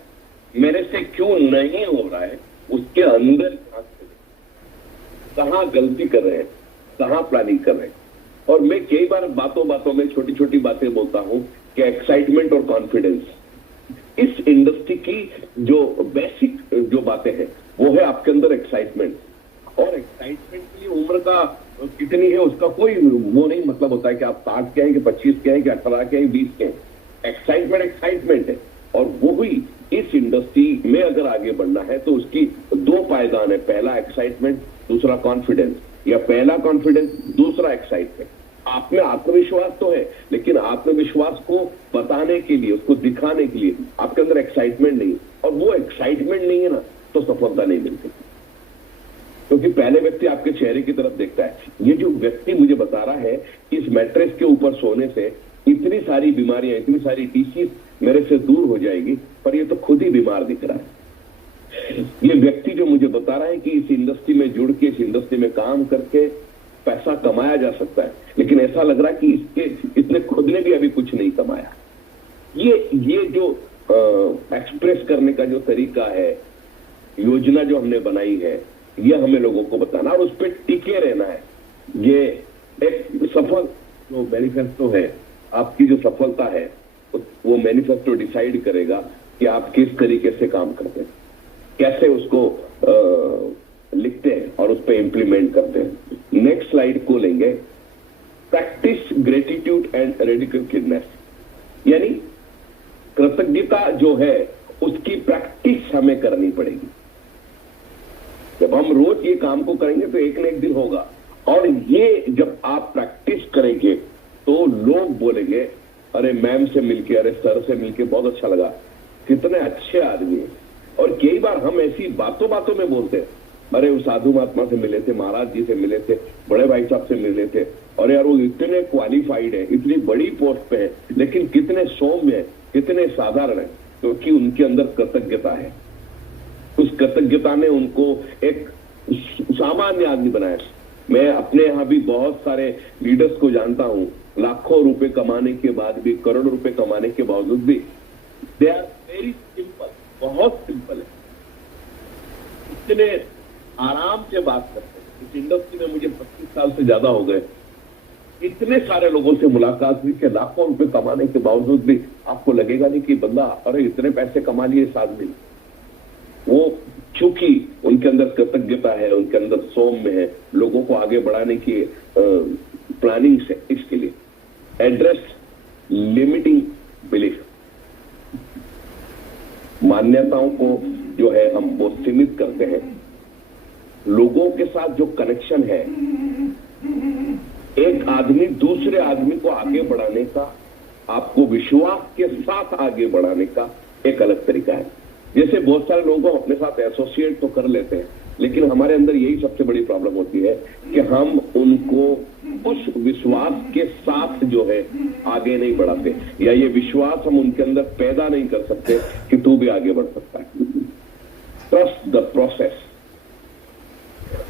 मेरे से क्यों नहीं हो रहा है, उसके अंदर कहाँ गलती कर रहे हैं, कहाँ प्लानिंग कर रहे हैं। और मैं कई बार बातों बातों में छोटी छोटी बातें बोलता हूं कि एक्साइटमेंट और कॉन्फिडेंस, इस इंडस्ट्री की जो बेसिक जो बातें हैं वो है आपके अंदर एक्साइटमेंट। और एक्साइटमेंट के लिए उम्र का कितनी है उसका कोई वो नहीं मतलब होता है कि आप 60 के हैं कि 25 के हैं कि 18 के हैं 20 के हैं। एक्साइटमेंट एक्साइटमेंट है। और वो भी इस इंडस्ट्री में अगर आगे बढ़ना है तो उसकी 2 पायदान है, पहला एक्साइटमेंट, दूसरा कॉन्फिडेंस, या पहला कॉन्फिडेंस, दूसरा एक्साइटमेंट। आप में आत्मविश्वास तो है, लेकिन आत्मविश्वास को बताने के लिए, उसको दिखाने के लिए आपके अंदर एक्साइटमेंट नहीं, और वो एक्साइटमेंट नहीं है ना तो सफलता नहीं मिलती। क्योंकि पहले व्यक्ति आपके चेहरे की तरफ देखता है। ये जो व्यक्ति मुझे बता रहा है इस मैट्रेस के ऊपर सोने से इतनी सारी बीमारियां, इतनी सारी डिसीज मेरे से दूर हो जाएगी, पर ये तो खुद ही बीमार दिख रहा है। ये व्यक्ति जो मुझे बता रहा है कि इस इंडस्ट्री में जुड़ के, इस इंडस्ट्री में काम करके पैसा कमाया जा सकता है, लेकिन ऐसा लग रहा है कि इसने खुद ने भी अभी कुछ नहीं कमाया। ये जो एक्सप्रेस करने का जो तरीका है, योजना जो हमने बनाई है, ये हमें लोगों को बताना और उस पर टिके रहना है। ये एक सफल जो मैनिफेस्टो है, आपकी जो सफलता है वो मैनिफेस्टो डिसाइड करेगा कि आप किस तरीके से काम करते हैं, कैसे उसको लिखते हैं और उस पर इंप्लीमेंट करते हैं। नेक्स्ट स्लाइड को लेंगे, प्रैक्टिस ग्रेटिट्यूड एंड रेडिकल किडनेस, यानी कृतज्ञता जो है उसकी प्रैक्टिस हमें करनी पड़ेगी। जब हम रोज ये काम को करेंगे तो एक न एक दिन होगा, और ये जब आप प्रैक्टिस करेंगे तो लोग बोलेंगे अरे मैम से मिलके, अरे सर से मिलके बहुत अच्छा लगा, कितने अच्छे आदमी हैं। और कई बार हम ऐसी बातों बातों में बोलते हैं, अरे वो साधु महात्मा से मिले थे, महाराज जी से मिले थे, बड़े भाई साहब से मिले थे, और यार वो इतने क्वालिफाइड है, इतनी बड़ी पोस्ट पे है, लेकिन कितने सौम्य है, कितने साधारण है, क्योंकि उनके अंदर कृतज्ञता है। उस कृतज्ञता ने उनको एक सामान्य आदमी बनाया। मैं अपने यहाँ भी बहुत सारे लीडर्स को जानता हूँ, लाखों रुपए कमाने के बाद भी, करोड़ों रुपए कमाने के बावजूद भी दे आर वेरी सिंपल, बहुत सिंपल है, इतने आराम से बात करते हैं। इस इंडस्ट्री में मुझे 25 साल से ज्यादा हो गए, इतने सारे लोगों से मुलाकात हुई कि लाखों रुपए कमाने के बावजूद भी आपको लगेगा नहीं कि बंदा अरे इतने पैसे कमा लिए इस आदमी ने। वो चूंकि उनके अंदर कृतज्ञता है, उनके अंदर सौम्य है, लोगों को आगे बढ़ाने की प्लानिंग से, इसके लिए एड्रेस लिमिटिंग बिलीफ, मान्यताओं को जो है हम वो सीमित करते हैं। लोगों के साथ जो कनेक्शन है, एक आदमी दूसरे आदमी को आगे बढ़ाने का, आपको विश्वास के साथ आगे बढ़ाने का एक अलग तरीका है। जैसे बहुत सारे लोगों को अपने साथ एसोसिएट तो कर लेते हैं, लेकिन हमारे अंदर यही सबसे बड़ी प्रॉब्लम होती है कि हम उनको उस विश्वास के साथ जो है आगे नहीं बढ़ाते, या ये विश्वास हम उनके अंदर पैदा नहीं कर सकते कि तू भी आगे बढ़ सकता है। ट्रस्ट द प्रोसेस,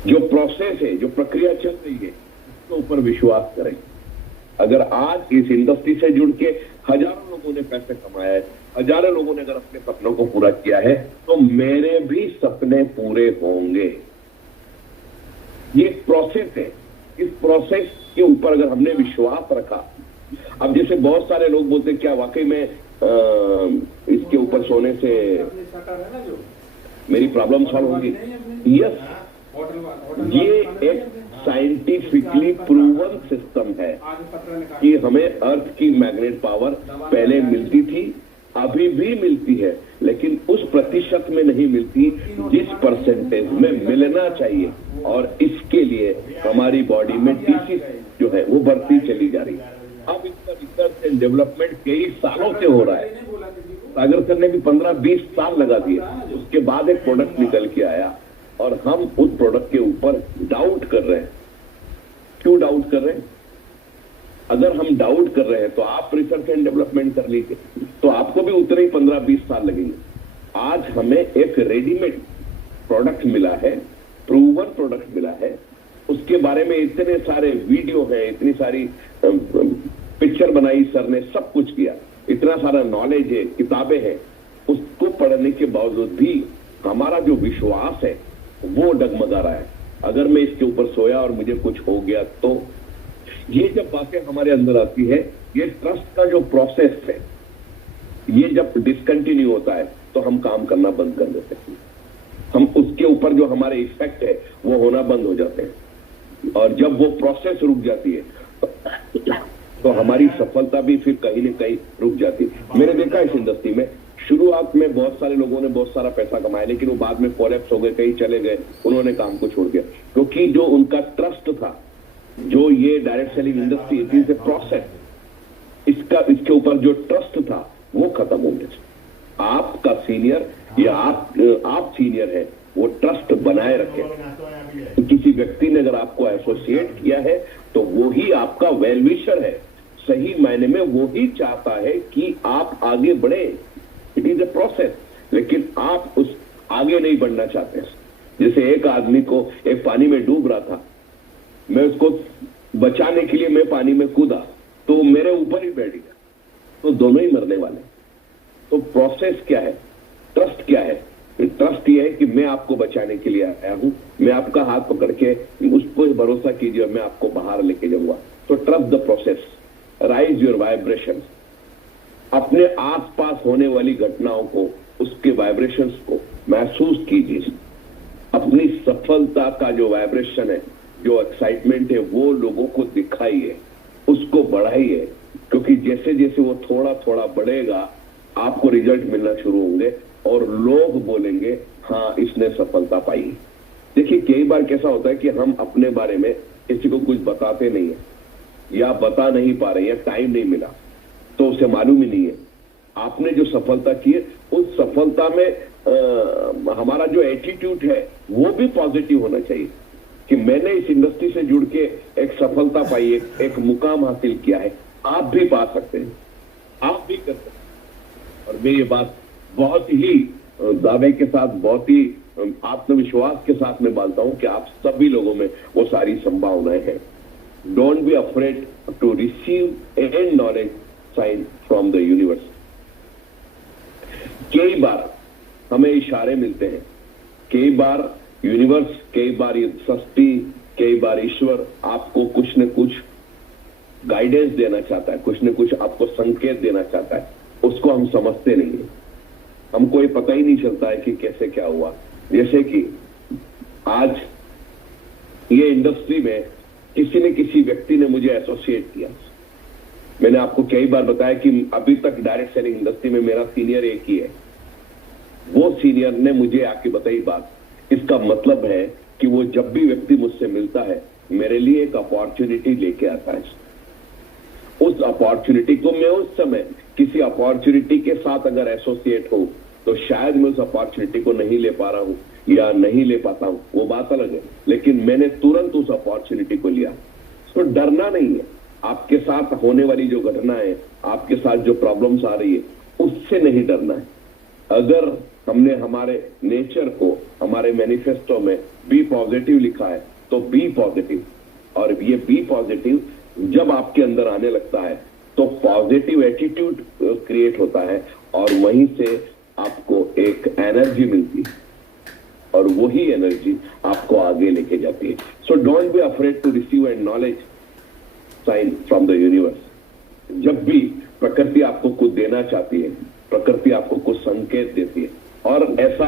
जो प्रोसेस है, जो प्रक्रिया चल रही है, उसके ऊपर विश्वास करें। अगर आज इस इंडस्ट्री से जुड़ के हजारों लोगों ने पैसे कमाया है, हजारों लोगों ने अगर अपने सपनों को पूरा किया है, तो मेरे भी सपने पूरे होंगे। ये एक प्रोसेस है, इस प्रोसेस के ऊपर अगर हमने विश्वास रखा, अब जैसे बहुत सारे लोग बोलते हैं क्या वाकई में इसके ऊपर सोने से मेरी प्रॉब्लम सॉल्व होगी? यस, ये एक साइंटिफिकली प्रूवन सिस्टम है कि हमें अर्थ की मैग्नेट पावर पहले मिलती थी, अभी भी मिलती है, लेकिन उस प्रतिशत में नहीं मिलती जिस परसेंटेज में मिलना चाहिए। और इसके लिए हमारी बॉडी में डिसीज जो है वो बढ़ती चली जा रही है। अब इसका रिसर्च एंड डेवलपमेंट कई सालों से हो रहा है। सागर सर ने भी 15-20 साल लगा दिए, उसके बाद एक प्रोडक्ट निकल के आया और हम उस प्रोडक्ट के ऊपर डाउट कर रहे हैं। क्यों डाउट कर रहे हैं? अगर हम डाउट कर रहे हैं तो आप रिसर्च एंड डेवलपमेंट कर लीजिए, तो आपको भी उतने ही 15-20 साल लगेंगे। आज हमें एक रेडीमेड प्रोडक्ट मिला है, प्रूवन प्रोडक्ट मिला है, उसके बारे में इतने सारे वीडियो है, इतनी सारी पिक्चर बनाई सर ने, सब कुछ किया, इतना सारा नॉलेज है, किताबें हैं, उसको पढ़ने के बावजूद भी हमारा जो विश्वास है वो डगमगा रहा है। अगर मैं इसके ऊपर सोया और मुझे कुछ हो गया तो, ये जब बातें हमारे अंदर आती है, ये ट्रस्ट का जो प्रोसेस है, ये जब डिसकंटिन्यू होता है तो हम काम करना बंद कर देते हैं। हम उसके ऊपर जो हमारे इफेक्ट है वो होना बंद हो जाते हैं, और जब वो प्रोसेस रुक जाती है तो हमारी सफलता भी फिर कहीं न कहीं रुक जाती है। मैंने देखा इस इंडस्ट्री में शुरुआत में बहुत सारे लोगों ने बहुत सारा पैसा कमाया, लेकिन वो बाद में कोलैप्स हो गए, कहीं चले गए, उन्होंने काम को छोड़ दिया, क्योंकि जो उनका ट्रस्ट था, जो ये direct selling industry is a process, इसके ऊपर जो ट्रस्ट था वो खत्म हो गया। आपका सीनियर या आप सीनियर है, वो ट्रस्ट बनाए रखे। तो किसी व्यक्ति ने अगर आपको एसोसिएट किया है तो वो ही आपका वेल विशर है, सही मायने में वो ही चाहता है कि आप आगे बढ़े। इट इज ए प्रोसेस, लेकिन आप उस आगे नहीं बढ़ना चाहते। जैसे एक आदमी को एक पानी में डूब रहा था, मैं उसको बचाने के लिए मैं पानी में कूदा तो मेरे ऊपर ही बैठ गया, तो दोनों ही मरने वाले। तो प्रोसेस क्या है, ट्रस्ट क्या है? ट्रस्ट ये है कि मैं आपको बचाने के लिए आया हूं, मैं आपका हाथ पकड़ के उस पर भरोसा कीजिए और मैं आपको बाहर लेके जाऊंगा। तो trust the process, rise your vibration. अपने आसपास होने वाली घटनाओं को, उसके वाइब्रेशंस को महसूस कीजिए। अपनी सफलता का जो वाइब्रेशन है, जो एक्साइटमेंट है, वो लोगों को दिखाइए, उसको बढ़ाइए, क्योंकि जैसे जैसे वो थोड़ा थोड़ा बढ़ेगा आपको रिजल्ट मिलना शुरू होंगे और लोग बोलेंगे हाँ इसने सफलता पाई। देखिए कई बार कैसा होता है कि हम अपने बारे में किसी को कुछ बताते नहीं है, या बता नहीं पा रहे, या टाइम नहीं मिला, तो उसे मालूम ही नहीं है। आपने जो सफलता की है, उस सफलता में हमारा जो एटीट्यूड है वो भी पॉजिटिव होना चाहिए कि मैंने इस इंडस्ट्री से जुड़ के एक सफलता पाई, एक मुकाम हासिल किया है, आप भी पा सकते हैं, आप भी कर सकते हैं। और मैं ये बात बहुत ही दावे के साथ, बहुत ही आत्मविश्वास के साथ मैं बोलता हूं कि आप सभी लोगों में वो सारी संभावनाएं हैं। Don't be afraid to receive any knowledge sign from the universe. कई बार हमें इशारे मिलते हैं, कई बार यूनिवर्स, कई बार ये सृष्टि, कई बार ईश्वर आपको कुछ न कुछ गाइडेंस देना चाहता है, कुछ न कुछ आपको संकेत देना चाहता है। उसको हम समझते नहीं है, हमको ये पता ही नहीं चलता है कि कैसे क्या हुआ। जैसे कि आज ये इंडस्ट्री में किसी न किसी व्यक्ति ने मुझे एसोसिएट किया। मैंने आपको कई बार बताया कि अभी तक डायरेक्ट सेलिंग इंडस्ट्री में मेरा सीनियर एक ही है। वो सीनियर ने मुझे आके बताई बात। इसका मतलब है कि वो जब भी व्यक्ति मुझसे मिलता है मेरे लिए एक अपॉर्चुनिटी लेके आता है। उस अपॉर्चुनिटी को मैं उस समय किसी अपॉर्चुनिटी के साथ अगर एसोसिएट हूं तो शायद मैं उस अपॉर्चुनिटी को नहीं ले पा रहा हूं या नहीं ले पाता हूं, वो बात अलग है। लेकिन मैंने तुरंत उस अपॉर्चुनिटी को लिया। तो डरना नहीं है। आपके साथ होने वाली जो घटना है, आपके साथ जो प्रॉब्लम्स आ रही है, उससे नहीं डरना है। अगर हमने हमारे नेचर को, हमारे मैनिफेस्टो में बी पॉजिटिव लिखा है तो बी पॉजिटिव, और ये बी पॉजिटिव जब आपके अंदर आने लगता है तो पॉजिटिव एटीट्यूड क्रिएट होता है और वहीं से आपको एक एनर्जी मिलती है और वही एनर्जी आपको आगे लेके जाती है। So don't be afraid to receive and knowledge sign from the universe. जब भी प्रकृति आपको कुछ देना चाहती है, प्रकृति आपको कुछ संकेत देती है, और ऐसा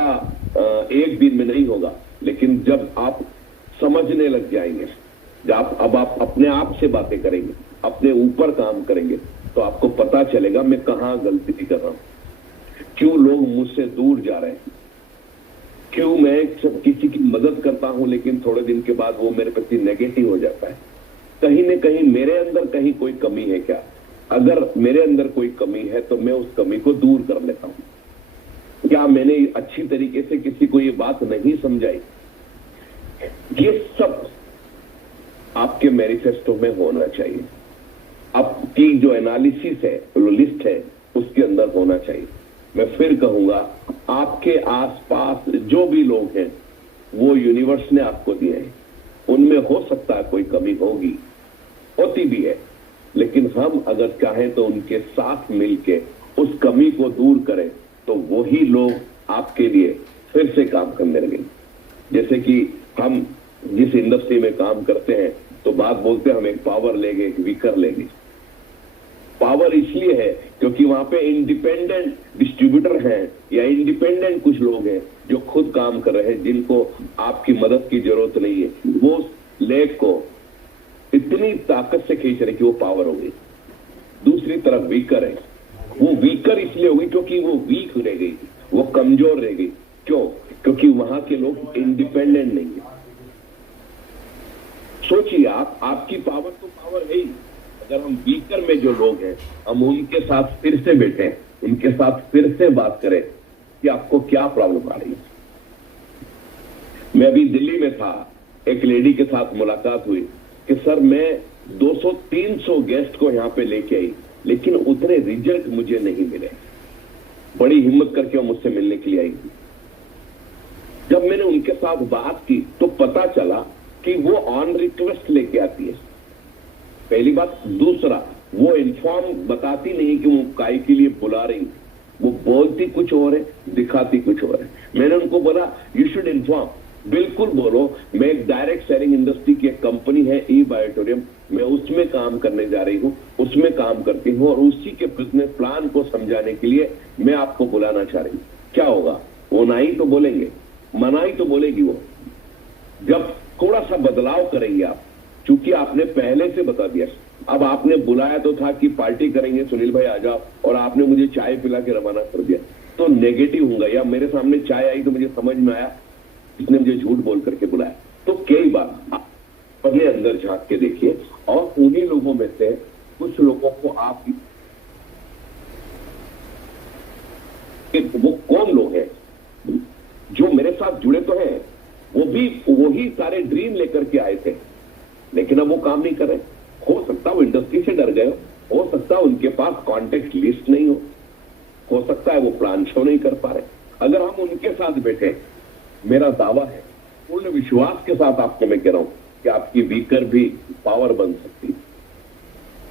एक दिन में नहीं होगा, लेकिन जब आप समझने लग जाएंगे, जब अब आप अपने आप से बातें करेंगे, अपने ऊपर काम करेंगे, तो आपको पता चलेगा मैं कहां गलती कर रहा हूं, क्यों लोग मुझसे दूर जा रहे हैं, क्यों मैं सब किसी की मदद करता हूं लेकिन थोड़े दिन के बाद वो मेरे प्रति नेगेटिव हो जाता है। कहीं न कहीं मेरे अंदर कहीं कोई कमी है क्या? अगर मेरे अंदर कोई कमी है तो मैं उस कमी को दूर कर लेता हूं। क्या मैंने अच्छी तरीके से किसी को ये बात नहीं समझाई? ये सब आपके मैनिफेस्टो में होना चाहिए। आपकी जो एनालिसिस है, जो लिस्ट है, उसके अंदर होना चाहिए। मैं फिर कहूंगा, आपके आसपास जो भी लोग हैं वो यूनिवर्स ने आपको दिए हैं। उनमें हो सकता है कोई कमी होगी, होती भी है, लेकिन हम अगर चाहें तो उनके साथ मिलके उस कमी को दूर करें तो वही लोग आपके लिए फिर से काम करने लगेंगे। जैसे कि हम जिस इंडस्ट्री में काम करते हैं तो बात बोलते हैं हम एक पावर लेंगे, एक वीकर लेंगे। पावर इसलिए है क्योंकि वहां पे इंडिपेंडेंट डिस्ट्रीब्यूटर हैं या इंडिपेंडेंट कुछ लोग हैं जो खुद काम कर रहे हैं, जिनको आपकी मदद की जरूरत नहीं है। वो लेग को इतनी ताकत से खींच रहे कि वो पावर हो गई। दूसरी तरफ वीकर है, वो वीकर इसलिए हो गई क्योंकि वो वीक रह गई, वो कमजोर रह गई। क्यों? क्योंकि वहां के लोग इंडिपेंडेंट नहीं है। सोचिए आप, आपकी पावर तो पावर है ही, अगर हम वीकर में जो लोग हैं हम उनके साथ फिर से बैठे, उनके साथ फिर से बात करें कि आपको क्या प्रॉब्लम आ रही है। मैं अभी दिल्ली में था, एक लेडी के साथ मुलाकात हुई कि सर मैं 200-300 गेस्ट को यहाँ पे लेके आई लेकिन उतने रिजल्ट मुझे नहीं मिले। बड़ी हिम्मत करके वो मुझसे मिलने के लिए आई। जब मैंने उनके साथ बात की तो पता चला कि वो ऑन रिक्वेस्ट लेके आती है, पहली बात। दूसरा, वो इन्फॉर्म बताती नहीं कि वो काय के लिए बुला रही, वो बोलती कुछ और है, दिखाती कुछ और है। मैंने उनको बोला यू शुड इन्फॉर्म, बिल्कुल बोलो। मैं एक डायरेक्ट सेलिंग इंडस्ट्री की एक कंपनी है ई बायोटोरियम, मैं उसमें काम करने जा रही हूँ, उसमें काम करती हूँ और उसी के बिजनेस प्लान को समझाने के लिए मैं आपको बुलाना चाह रही हूँ। क्या होगा? वो ना ही तो बोलेंगे, मना ही तो बोलेगी वो। जब थोड़ा सा बदलाव करेंगे आप, चूंकि आपने पहले से बता दिया, अब आपने बुलाया तो था कि पार्टी करेंगे सुनील भाई आ जाओ, और आपने मुझे चाय पिला के रवाना कर दिया, तो नेगेटिव होगा। या मेरे सामने चाय आई तो मुझे समझ में आया इसने मुझे झूठ बोल करके बुलाया। तो कई बार आप अपने अंदर झांक के देखिए और उन्हीं लोगों में से कुछ लोगों को आप, वो कौन लोग हैं जो मेरे साथ जुड़े तो हैं, वो भी वही सारे ड्रीम लेकर के आए थे लेकिन अब वो काम नहीं कर रहे। हो सकता है वो इंडस्ट्री से डर गए हो सकता है उनके पास कॉन्टेक्ट लिस्ट नहीं हो सकता है वो प्लान शो नहीं कर पा रहे। अगर हम उनके साथ बैठे मेरा दावा है, पूर्ण विश्वास के साथ आपको मैं कह रहा हूं कि आपकी वीकर भी पावर बन सकती है।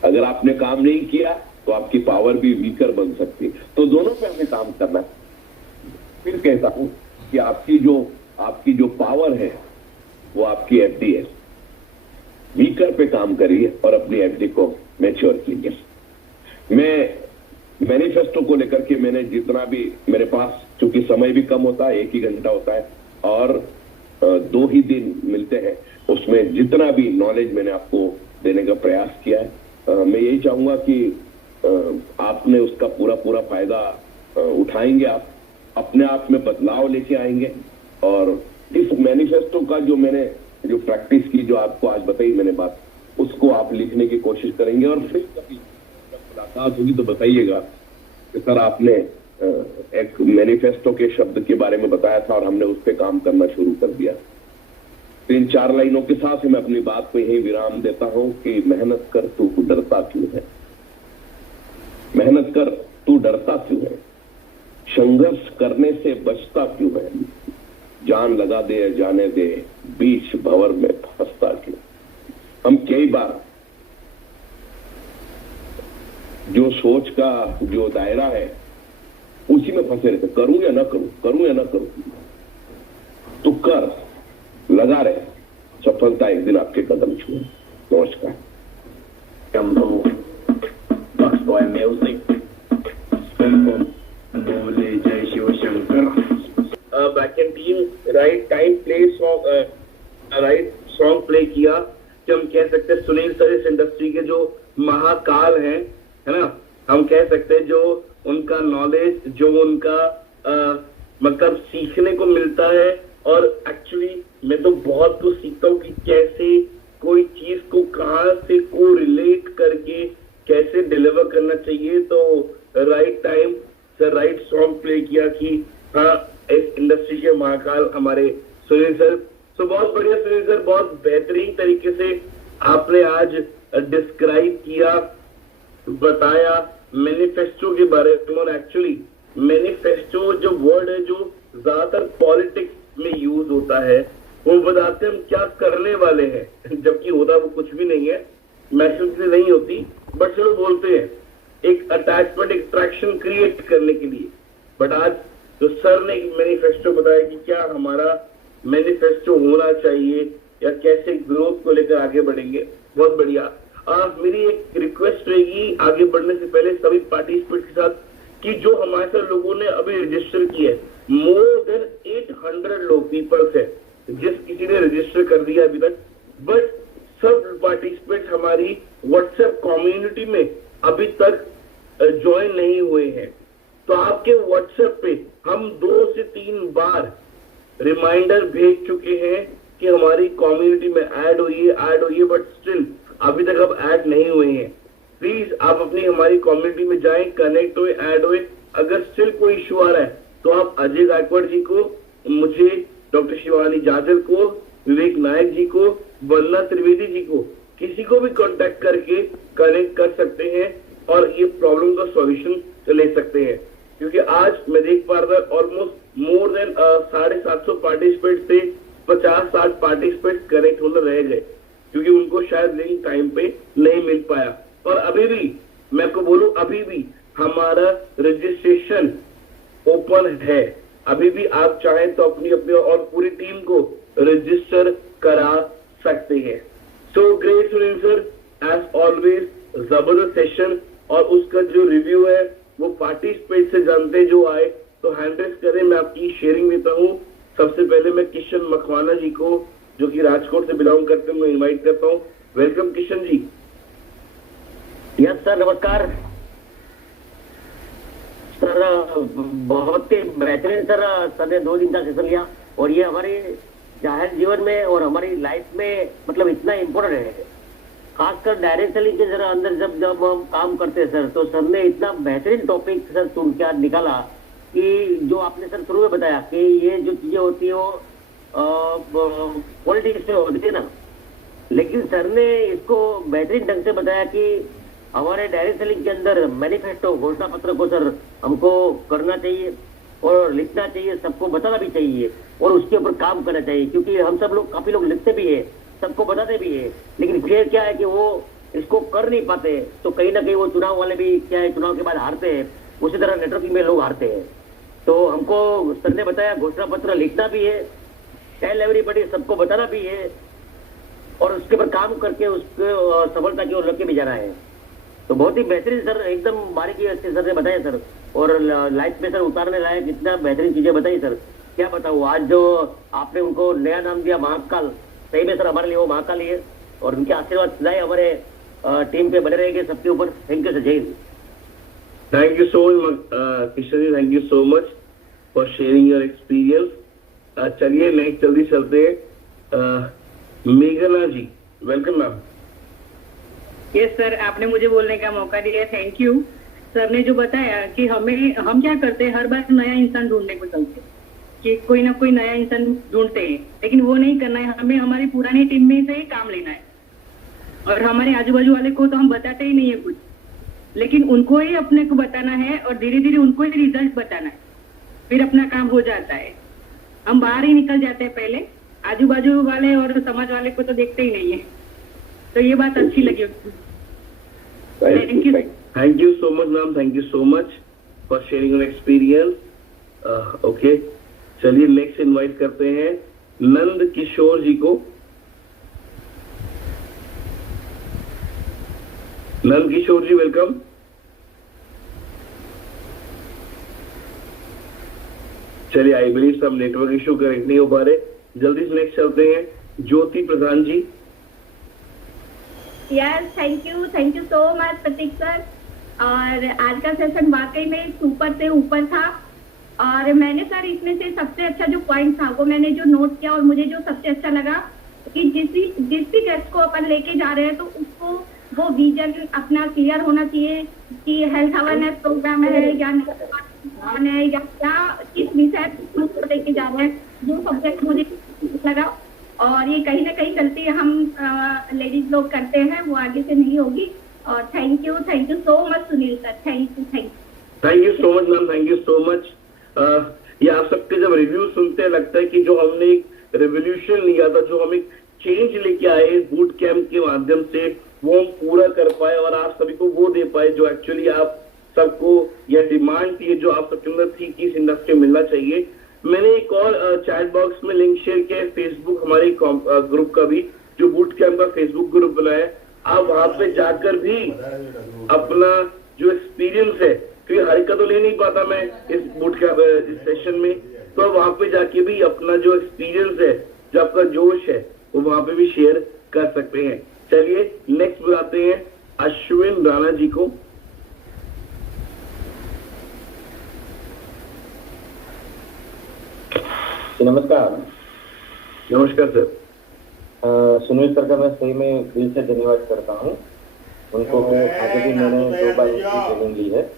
अगर आपने काम नहीं किया तो आपकी पावर भी वीकर बन सकती है। तो दोनों पे हमें काम करना है। फिर कहता हूं कि आपकी जो पावर है वो आपकी एफडी है। वीकर पे काम करिए और अपनी एफडी को मैच्योर कीजिए। मैं मैनिफेस्टो को लेकर के मैंने जितना भी मेरे पास, चूंकि समय भी कम होता है, 1 ही घंटा होता है और 2 ही दिन मिलते हैं, उसमें जितना भी नॉलेज मैंने आपको देने का प्रयास किया है, मैं यही चाहूंगा कि आपने उसका पूरा फायदा उठाएंगे। आप अपने आप में बदलाव लेके आएंगे और इस मैनिफेस्टो का जो प्रैक्टिस की, जो आपको आज बताई मैंने बात, उसको आप लिखने की कोशिश करेंगे। और फिर कभी मुलाकात होगी तो बताइएगा कि सर आपने एक मैनिफेस्टो के शब्द के बारे में बताया था और हमने उस पर काम करना शुरू कर दिया। 3-4 लाइनों के साथ मैं अपनी बात को यही विराम देता हूं कि मेहनत कर तू डरता क्यों है, मेहनत कर तू डरता क्यों है, संघर्ष करने से बचता क्यों है, जान लगा दे जाने दे बीच भंवर में फंसता क्यों। हम कई बार जो सोच का जो दायरा है उसी में फंसे रहते, करूं या ना करूं, करूं या ना करूं। तो कर, लगा रहे, सफलता एक दिन आपके कदम छुए। नमस्कार। बोले जय Shiv Shankar. Backend team right time play song, right song play किया कि हम कह सकते हैं सुनील सर इस इंडस्ट्री के जो महाकाल हैं, है ना। हम कह सकते हैं जो उनका नॉलेज, जो उनका मतलब सीखने को मिलता है। और एक्चुअली मैं तो बहुत कुछ सीखता हूँ कि कैसे कोई चीज को कहाँ से को रिलेट करके कैसे डिलीवर करना चाहिए। तो right time sir right song play किया कि हाँ इस इंडस्ट्री के महाकाल हमारे सुनील सर। तो बहुत बढ़िया सुनील सर, बहुत बेहतरीन तरीके से आपने आज डिस्क्राइब किया, बताया मैनिफेस्टो के बारे में। और एक्चुअली मैनिफेस्टो जो वर्ड है जो ज्यादातर पॉलिटिक्स में यूज होता है, वो बताते हम क्या करने वाले हैं, जबकि होता वो कुछ भी नहीं है, मैसेज से नहीं होती, बट चलो बोलते हैं एक अटैचमेंट, एक अट्रैक्शन क्रिएट करने के लिए। बट आज जो सर ने एक मैनिफेस्टो बताया कि क्या हमारा मैनिफेस्टो होना चाहिए या कैसे ग्रोथ को लेकर आगे बढ़ेंगे, बहुत बढ़िया। मेरी एक रिक्वेस्ट रहेगी आगे बढ़ने से पहले सभी पार्टिसिपेंट के साथ कि जो हमारे साथ लोगों ने अभी रजिस्टर किया है, मोर देन 800 लोग पीपल्स है जिस किसी ने रजिस्टर कर दिया अभी तक, बट सब पार्टिसिपेंट हमारी व्हाट्सएप कम्युनिटी में अभी तक ज्वाइन नहीं हुए हैं। तो आपके व्हाट्सएप पे हम 2 से 3 बार रिमाइंडर भेज चुके हैं कि हमारी कम्युनिटी में ऐड होइए, बट स्टिल अभी तक अब ऐड नहीं हुए हैं। प्लीज आप अपनी हमारी कम्युनिटी में जाएं, कनेक्ट हुए, ऐड हुए। अगर स्टिल कोई इश्यू आ रहा है तो आप अजय गायकवाड़ जी को, मुझे, डॉक्टर शिवानी जाजल को, विवेक नायक जी को, वंदना त्रिवेदी जी को, किसी को भी कांटेक्ट करके कनेक्ट कर सकते हैं और ये प्रॉब्लम का सॉल्यूशन ले सकते हैं। क्योंकि आज मैं देख पा रहा था ऑलमोस्ट मोर देन 750 पार्टिसिपेंट से 50-60 पार्टिसिपेंट कनेक्ट होने रह गए क्योंकि उनको शायद लिंक टाइम पे नहीं मिल पाया। और अभी भी मैं आपको बोलूं, अभी भी हमारा रजिस्ट्रेशन ओपन है। अभी भी आप चाहें तो अपनी और पूरी टीम को रजिस्टर करा सकते हैं। So great Sunil sir, as always जबरदस्त सेशन। और उसका जो रिव्यू है वो पार्टिसिपेट से जानते जो आए तो हैंड रेस करें, मैं आपकी शेयरिंग देता हूँ। सबसे पहले मैं किशन मखवाना जी को, जो कि राजकोट से बिलोंग करते हैं, मैं इन्वाइट करता हूँ। Welcome Kishan ji. Yes sir, नमस्कार सर। बहुत ही बेहतरीन सर ने 2 दिन का सेशन लिया और ये हमारे जाहिर जीवन में और हमारी लाइफ में मतलब इतना इम्पोर्टेंट है। खासकर डायरेक्ट सेलिंग के जरा अंदर जब हम काम करते हैं सर, तो सर ने इतना बेहतरीन टॉपिक सर चुन के निकाला कि जो आपने सर शुरू में बताया कि ये जो चीजें होती है वो पॉलिटिक्स में होती है ना, लेकिन सर ने इसको बेहतरीन ढंग से बताया कि हमारे डायरेक्ट सेलिंग के अंदर मैनिफेस्टो घोषणा पत्र को सर हमको करना चाहिए और लिखना चाहिए, सबको बताना भी चाहिए। और उसके ऊपर काम करना चाहिए, क्योंकि हम सब लोग काफी लोग लिखते भी है, सबको बताते भी है, लेकिन फिर क्या है कि वो इसको कर नहीं पाते, तो कहीं ना कहीं वो चुनाव वाले भी क्या है, चुनाव के बाद हारते हैं, उसी तरह नेटवर्किंग में लोग हारते हैं। तो हमको सर ने बताया घोषणा पत्र लिखना भी है, टेल एवरीबॉडी, सबको बताना भी है, और उसके ऊपर काम करके उसको सफलता की ओर लेके भी जाना है। तो बहुत ही बेहतरीन सर, एकदम बारीकी से सर ने बताया सर, और लाइफ में सर उतारने लायक इतना बेहतरीन चीजें बताई सर, क्या बताऊँ। आज जो आपने उनको नया नाम दिया महाकाल, सही में सर हमारे लिए वो महाकाल ही है, और उनके आशीर्वाद सदाई हमारे टीम पे बने रहेंगे सबके ऊपर। थैंक यू सर, जय Hind. Thank you so much Kishan ji, thank you so much for sharing your experience. चलिए नेक्स्ट जल्दी चलते हैं। मेघना ji, welcome ma'am. Yes sir, आपने मुझे बोलने का मौका दिया, थैंक यू। सर ने जो बताया कि हम क्या करते हैं, हर बार नया इंसान ढूंढने को चलते हैं कि कोई ना कोई नया इंसान ढूंढते हैं, लेकिन वो नहीं करना है, हमें हमारी पुरानी टीम में से ही काम लेना है। और हमारे आजू बाजू वाले को तो हम बताते ही नहीं है कुछ, लेकिन उनको ही अपने को बताना है और धीरे धीरे उनको ही रिजल्ट बताना है, फिर अपना काम हो जाता है। हम बाहर ही निकल जाते हैं, पहले आजू बाजू वाले और समाज वाले को तो देखते ही नहीं है। तो ये बात अच्छी लगी। Thank you. Thank you so much ma'am, thank you so much for sharing your experience. Okay, चलिए नेक्स्ट इनवाइट करते हैं नंद किशोर जी को। नंद किशोर जी, वेलकम। चलिए, आई बिलीव सब नेटवर्क इशू करेक्ट नहीं हो पा रहे, जल्दी से नेक्स्ट चलते हैं Jyoti Pradhan ji. Yes, thank you so much Prateek sir. और आज का सेशन वाकई में सुपर से ऊपर था, और मैंने सर इसमें से सबसे अच्छा जो पॉइंट था वो मैंने जो नोट किया, और मुझे जो सबसे अच्छा लगा कि जिस भी गेस्ट को अपन लेके जा रहे हैं तो उसको वो विजन अपना क्लियर होना चाहिए कि हेल्थ अवेयरनेस प्रोग्राम है या क्या किस विषय को लेके जा रहे हैं, जो सब्जेक्ट मुझे लगा। और ये कहीं ना कहीं गलती हम लेडीज लोग करते हैं, वो आगे से नहीं होगी। और thank you so much Sunil sir, thank you so much ma'am, thank you so much. ये आप सबके जब रिव्यू सुनते हैं लगता है कि जो हमने एक रेवोल्यूशन लिया था, जो हम एक चेंज लेके आए बूट कैंप के माध्यम से, वो हम पूरा कर पाए और आप सभी को वो दे पाए जो एक्चुअली आप सबको या डिमांड थी, जो आप सबके अंदर थी कि इस इंडस्ट्री में मिलना चाहिए। मैंने एक और चैट बॉक्स में लिंक शेयर किया है फेसबुक हमारे ग्रुप का भी, जो बूट कैंप का फेसबुक ग्रुप बनाया है। आप वहां पे जाकर भी अपना जो एक्सपीरियंस है, क्योंकि हर का तो ले नहीं पाता मैं इस बूट कैंप इस सेशन में, तो वहां पे जाके भी अपना जो एक्सपीरियंस है, जो आपका जोश है, वो वहां पे भी शेयर कर सकते हैं। चलिए नेक्स्ट बुलाते हैं अश्विन राणा जी को। नमस्कार। नमस्कार सर। सुनील सर का मैं सही में दिल से धन्यवाद करता हूँ। उनको आगे भी मैंने 2 बार उनकी ट्रेनिंग ली है,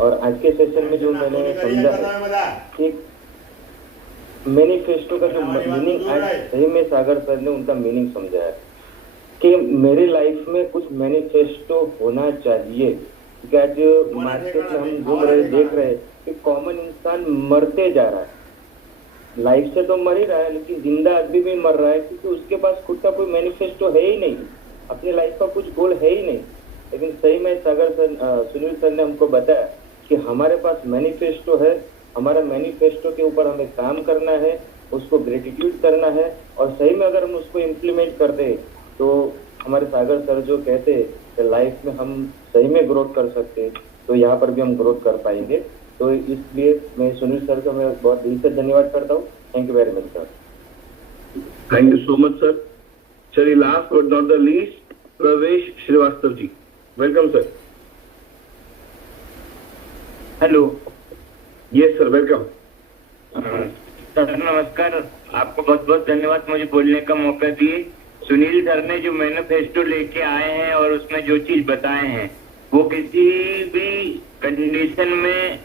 और आज के सेशन में जो मैंने समझा है कि मैनिफेस्टो का जो मीनिंग, आज सही में सागर सर ने उनका मीनिंग समझा है कि मेरी लाइफ में कुछ मैनिफेस्टो होना चाहिए। क्योंकि आज मार्केट में हम घूम रहे देख रहे हैं कि कॉमन इंसान मरते जा रहा है, लाइफ से तो मर ही रहा है, लेकिन जिंदा आदमी भी मर रहा है, क्योंकि उसके पास खुद का कोई मैनिफेस्टो है ही नहीं, अपनी लाइफ का कुछ गोल है ही नहीं। लेकिन सही में सागर सर, सुनील सर ने हमको बताया कि हमारे पास मैनिफेस्टो है, हमारा मैनिफेस्टो के ऊपर हमें काम करना है, उसको ग्रेटिट्यूड करना है, और सही में अगर हम उसको इम्प्लीमेंट करते हैं तो हमारे सागर सर जो कहते हैं कि लाइफ में हम सही में ग्रोथ कर सकते हैं, तो यहाँ पर भी हम ग्रोथ कर पाएंगे। तो इसलिए मैं सुनील सर का मैं बहुत दिल से धन्यवाद करता हूँ। Thank you very much sir. Thank you so much sir. चलिए last but not the least Pravesh Srivastava ji, welcome sir. Hello. Yes sir, welcome. Sir नमस्कार, आपको बहुत बहुत धन्यवाद मुझे बोलने का मौका दिए। सुनील सर ने जो मैनिफेस्टो लेके आए हैं और उसमें जो चीज बताए हैं, वो किसी भी कंडीशन में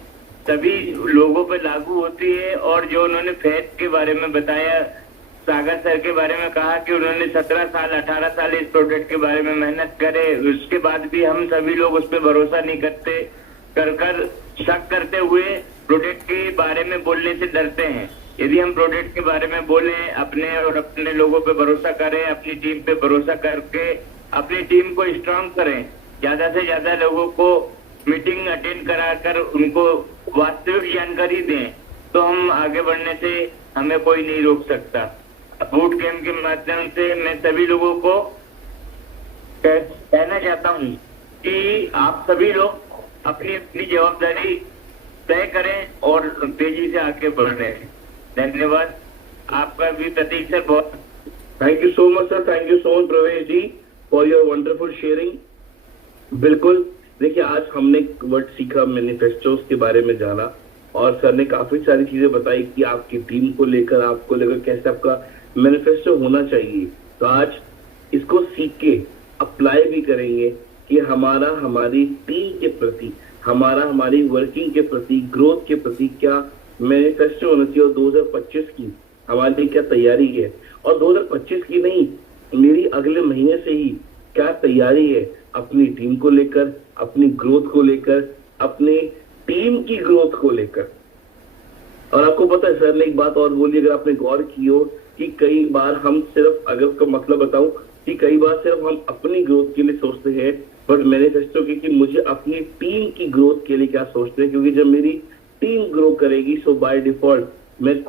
सभी लोगों पर लागू होती है। और जो उन्होंने फेथ के बारे में बताया, सागर सर के बारे में कहा कि उन्होंने 17 साल 18 साल इस प्रोडक्ट के बारे में मेहनत करे, उसके बाद भी हम सभी लोग उस पर भरोसा नहीं करते, कर शक करते हुए प्रोडक्ट के बारे में बोलने से डरते हैं। यदि हम प्रोडक्ट के बारे में बोले, अपने और अपने लोगों पे भरोसा करें, अपनी टीम पे भरोसा करके अपनी टीम को स्ट्रांग करें, ज्यादा से ज्यादा लोगों को मीटिंग अटेंड कराकर उनको वास्तविक जानकारी दें, तो हम आगे बढ़ने से हमें कोई नहीं रोक सकता। बूट कैंप के माध्यम से मैं सभी लोगों को कहना चाहता हूँ कि आप सभी लोग अपनी अपनी जवाबदारी तय करें और तेजी से आगे बढ़ रहे हैं। धन्यवाद आपका भी प्रतीक सर, बहुत thank you so much sir, thank you so much प्रवेश जी फॉर योर वंडरफुल शेयरिंग। बिल्कुल, देखिए आज हमने एक वर्ड सीखा, मैनिफेस्टोस के बारे में जाना, और सर ने काफी सारी चीजें बताई कि आपकी टीम को लेकर, आपको लेकर कैसे आपका मैनिफेस्टो होना चाहिए। तो आज इसको सीख के अप्लाई भी करेंगे कि हमारा हमारी टीम के प्रति, हमारा हमारी वर्किंग के प्रति, ग्रोथ के प्रति क्या मैनिफेस्टो होना चाहिए, और 2025 की हमारी क्या तैयारी है, और 2025 की नहीं, मेरी अगले महीने से ही क्या तैयारी है अपनी टीम को लेकर, अपनी ग्रोथ को लेकर, अपने टीम की ग्रोथ को लेकर। और आपको पता है सर ने एक बात और बोली, अगर आपने गौर की हो, कि कई बार हम सिर्फ, अगर उसका मतलब बताऊं, कि कई बार सिर्फ हम अपनी ग्रोथ के लिए सोचते हैं, बट मैनिफेस्टो की कि मुझे अपनी टीम की ग्रोथ के लिए क्या सोचते हैं, क्योंकि जब मेरी टीम ग्रो करेगी सो बाय डिफॉल्ट मैं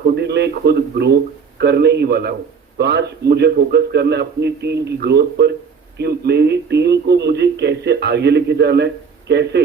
खुद ग्रो करने ही वाला हूँ। तो आज मुझे फोकस करना है अपनी टीम की ग्रोथ पर, कि मेरी टीम को मुझे कैसे आगे लेके जाना है, कैसे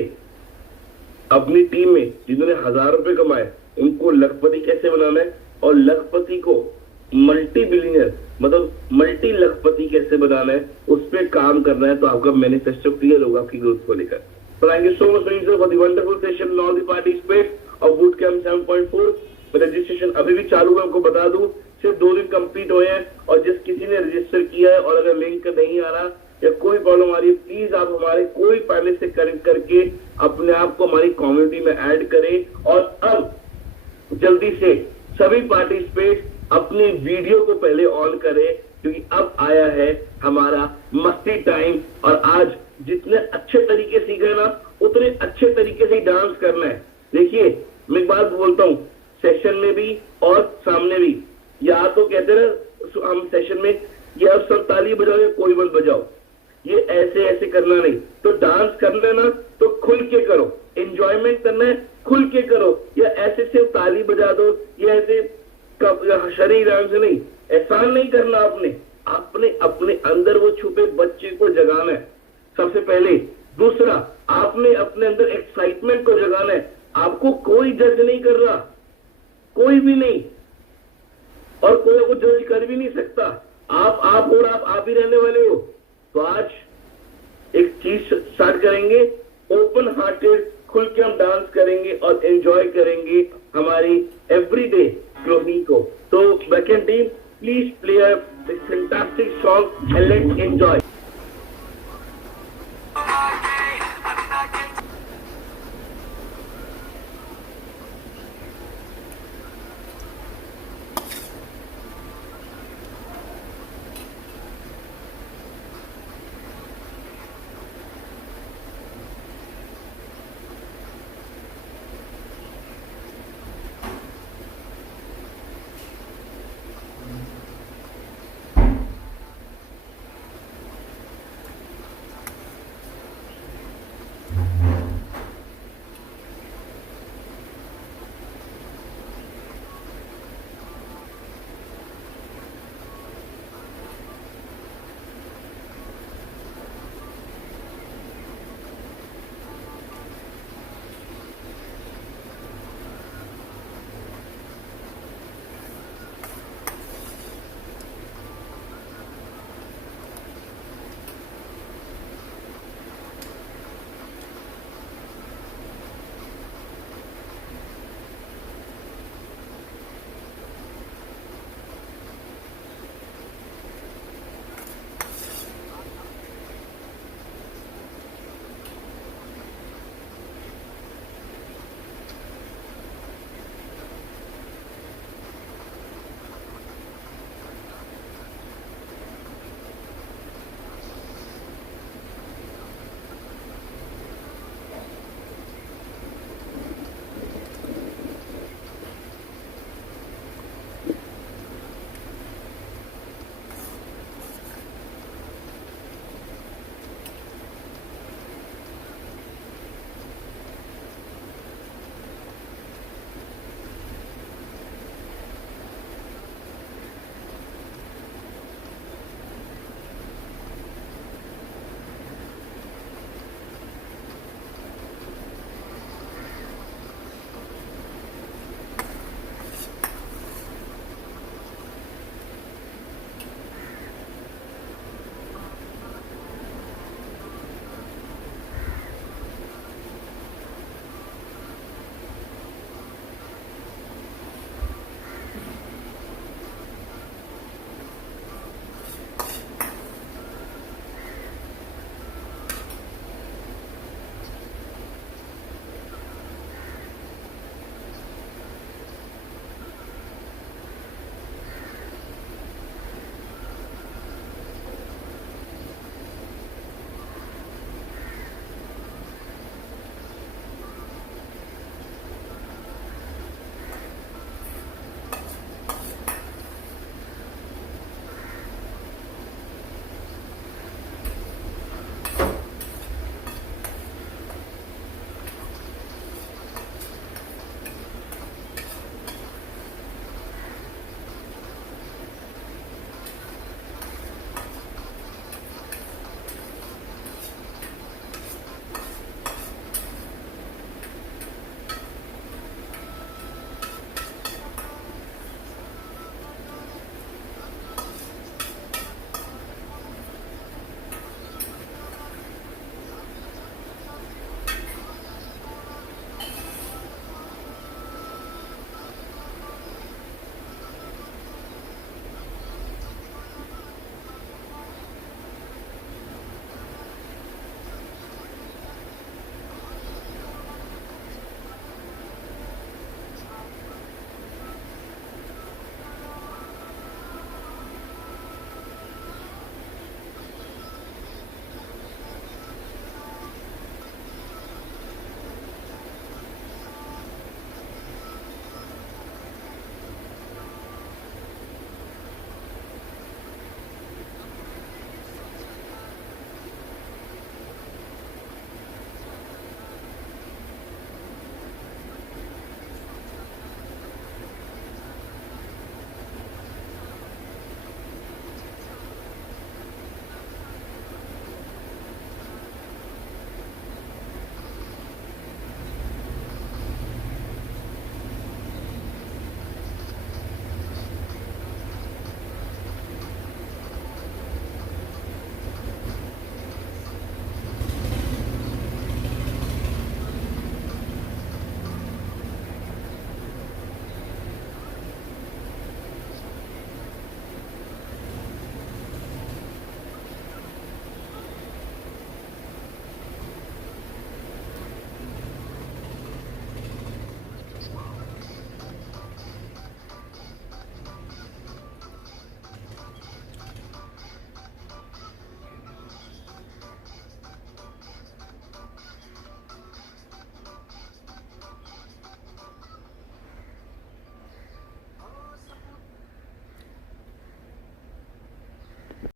अपनी टीम में जिन्होंने 1000 रुपए कमाए उनको लखपति कैसे बनाना है, और लखपति को मल्टी बिलियनर मतलब मल्टी लखपति कैसे बनाना है, उस पर काम करना है। तो आपका मैनिफेस्टो क्लियर होगा आपकी ग्रोथ को लेकर। Thank you so much for the wonderful session all the participants of boot camp 7.4। Registration अभी भी चालू है, आपको बता दूं, सिर्फ 2 दिन कंप्लीट हुए हैं, और जिस किसी ने रजिस्टर किया है और अगर लिंक नहीं आ रहा या कोई प्रॉब्लम आ रही है, प्लीज आप हमारे कोई पैनलिस्ट से कनेक्ट करके अपने आप को हमारी कम्युनिटी में ऐड करें। और अब जल्दी से सभी पार्टिसिपेट अपने वीडियो को पहले ऑन करें, क्योंकि अब आया है हमारा मस्ती टाइम। और आज जितने अच्छे तरीके सीखे ना, उतने अच्छे तरीके से डांस करना है। देखिए मैं एक बात बोलता हूँ, सेशन में भी और सामने भी, या तो कहते ना हम सेशन में, या सब ताली बजाओ या कोई मत बजाओ, ये ऐसे ऐसे करना नहीं। तो डांस करना है ना तो खुल के करो, एंजॉयमेंट करना है खुल के करो, या ऐसे सिर्फ ताली बजा दो, या ऐसे शरीर डांस नहीं, एहसान नहीं करना। आपने अपने अंदर वो छुपे बच्चे को जगाना है सबसे पहले। दूसरा, आपने अपने अंदर एक्साइटमेंट को जगाना है। आपको कोई जज नहीं कर रहा, कोई भी नहीं, और कोई को जज कर भी नहीं सकता। आप और आप ही रहने वाले हो। तो आज एक चीज स्टार्ट करेंगे, ओपन हार्टेड, खुल के हम डांस करेंगे और एंजॉय करेंगे हमारी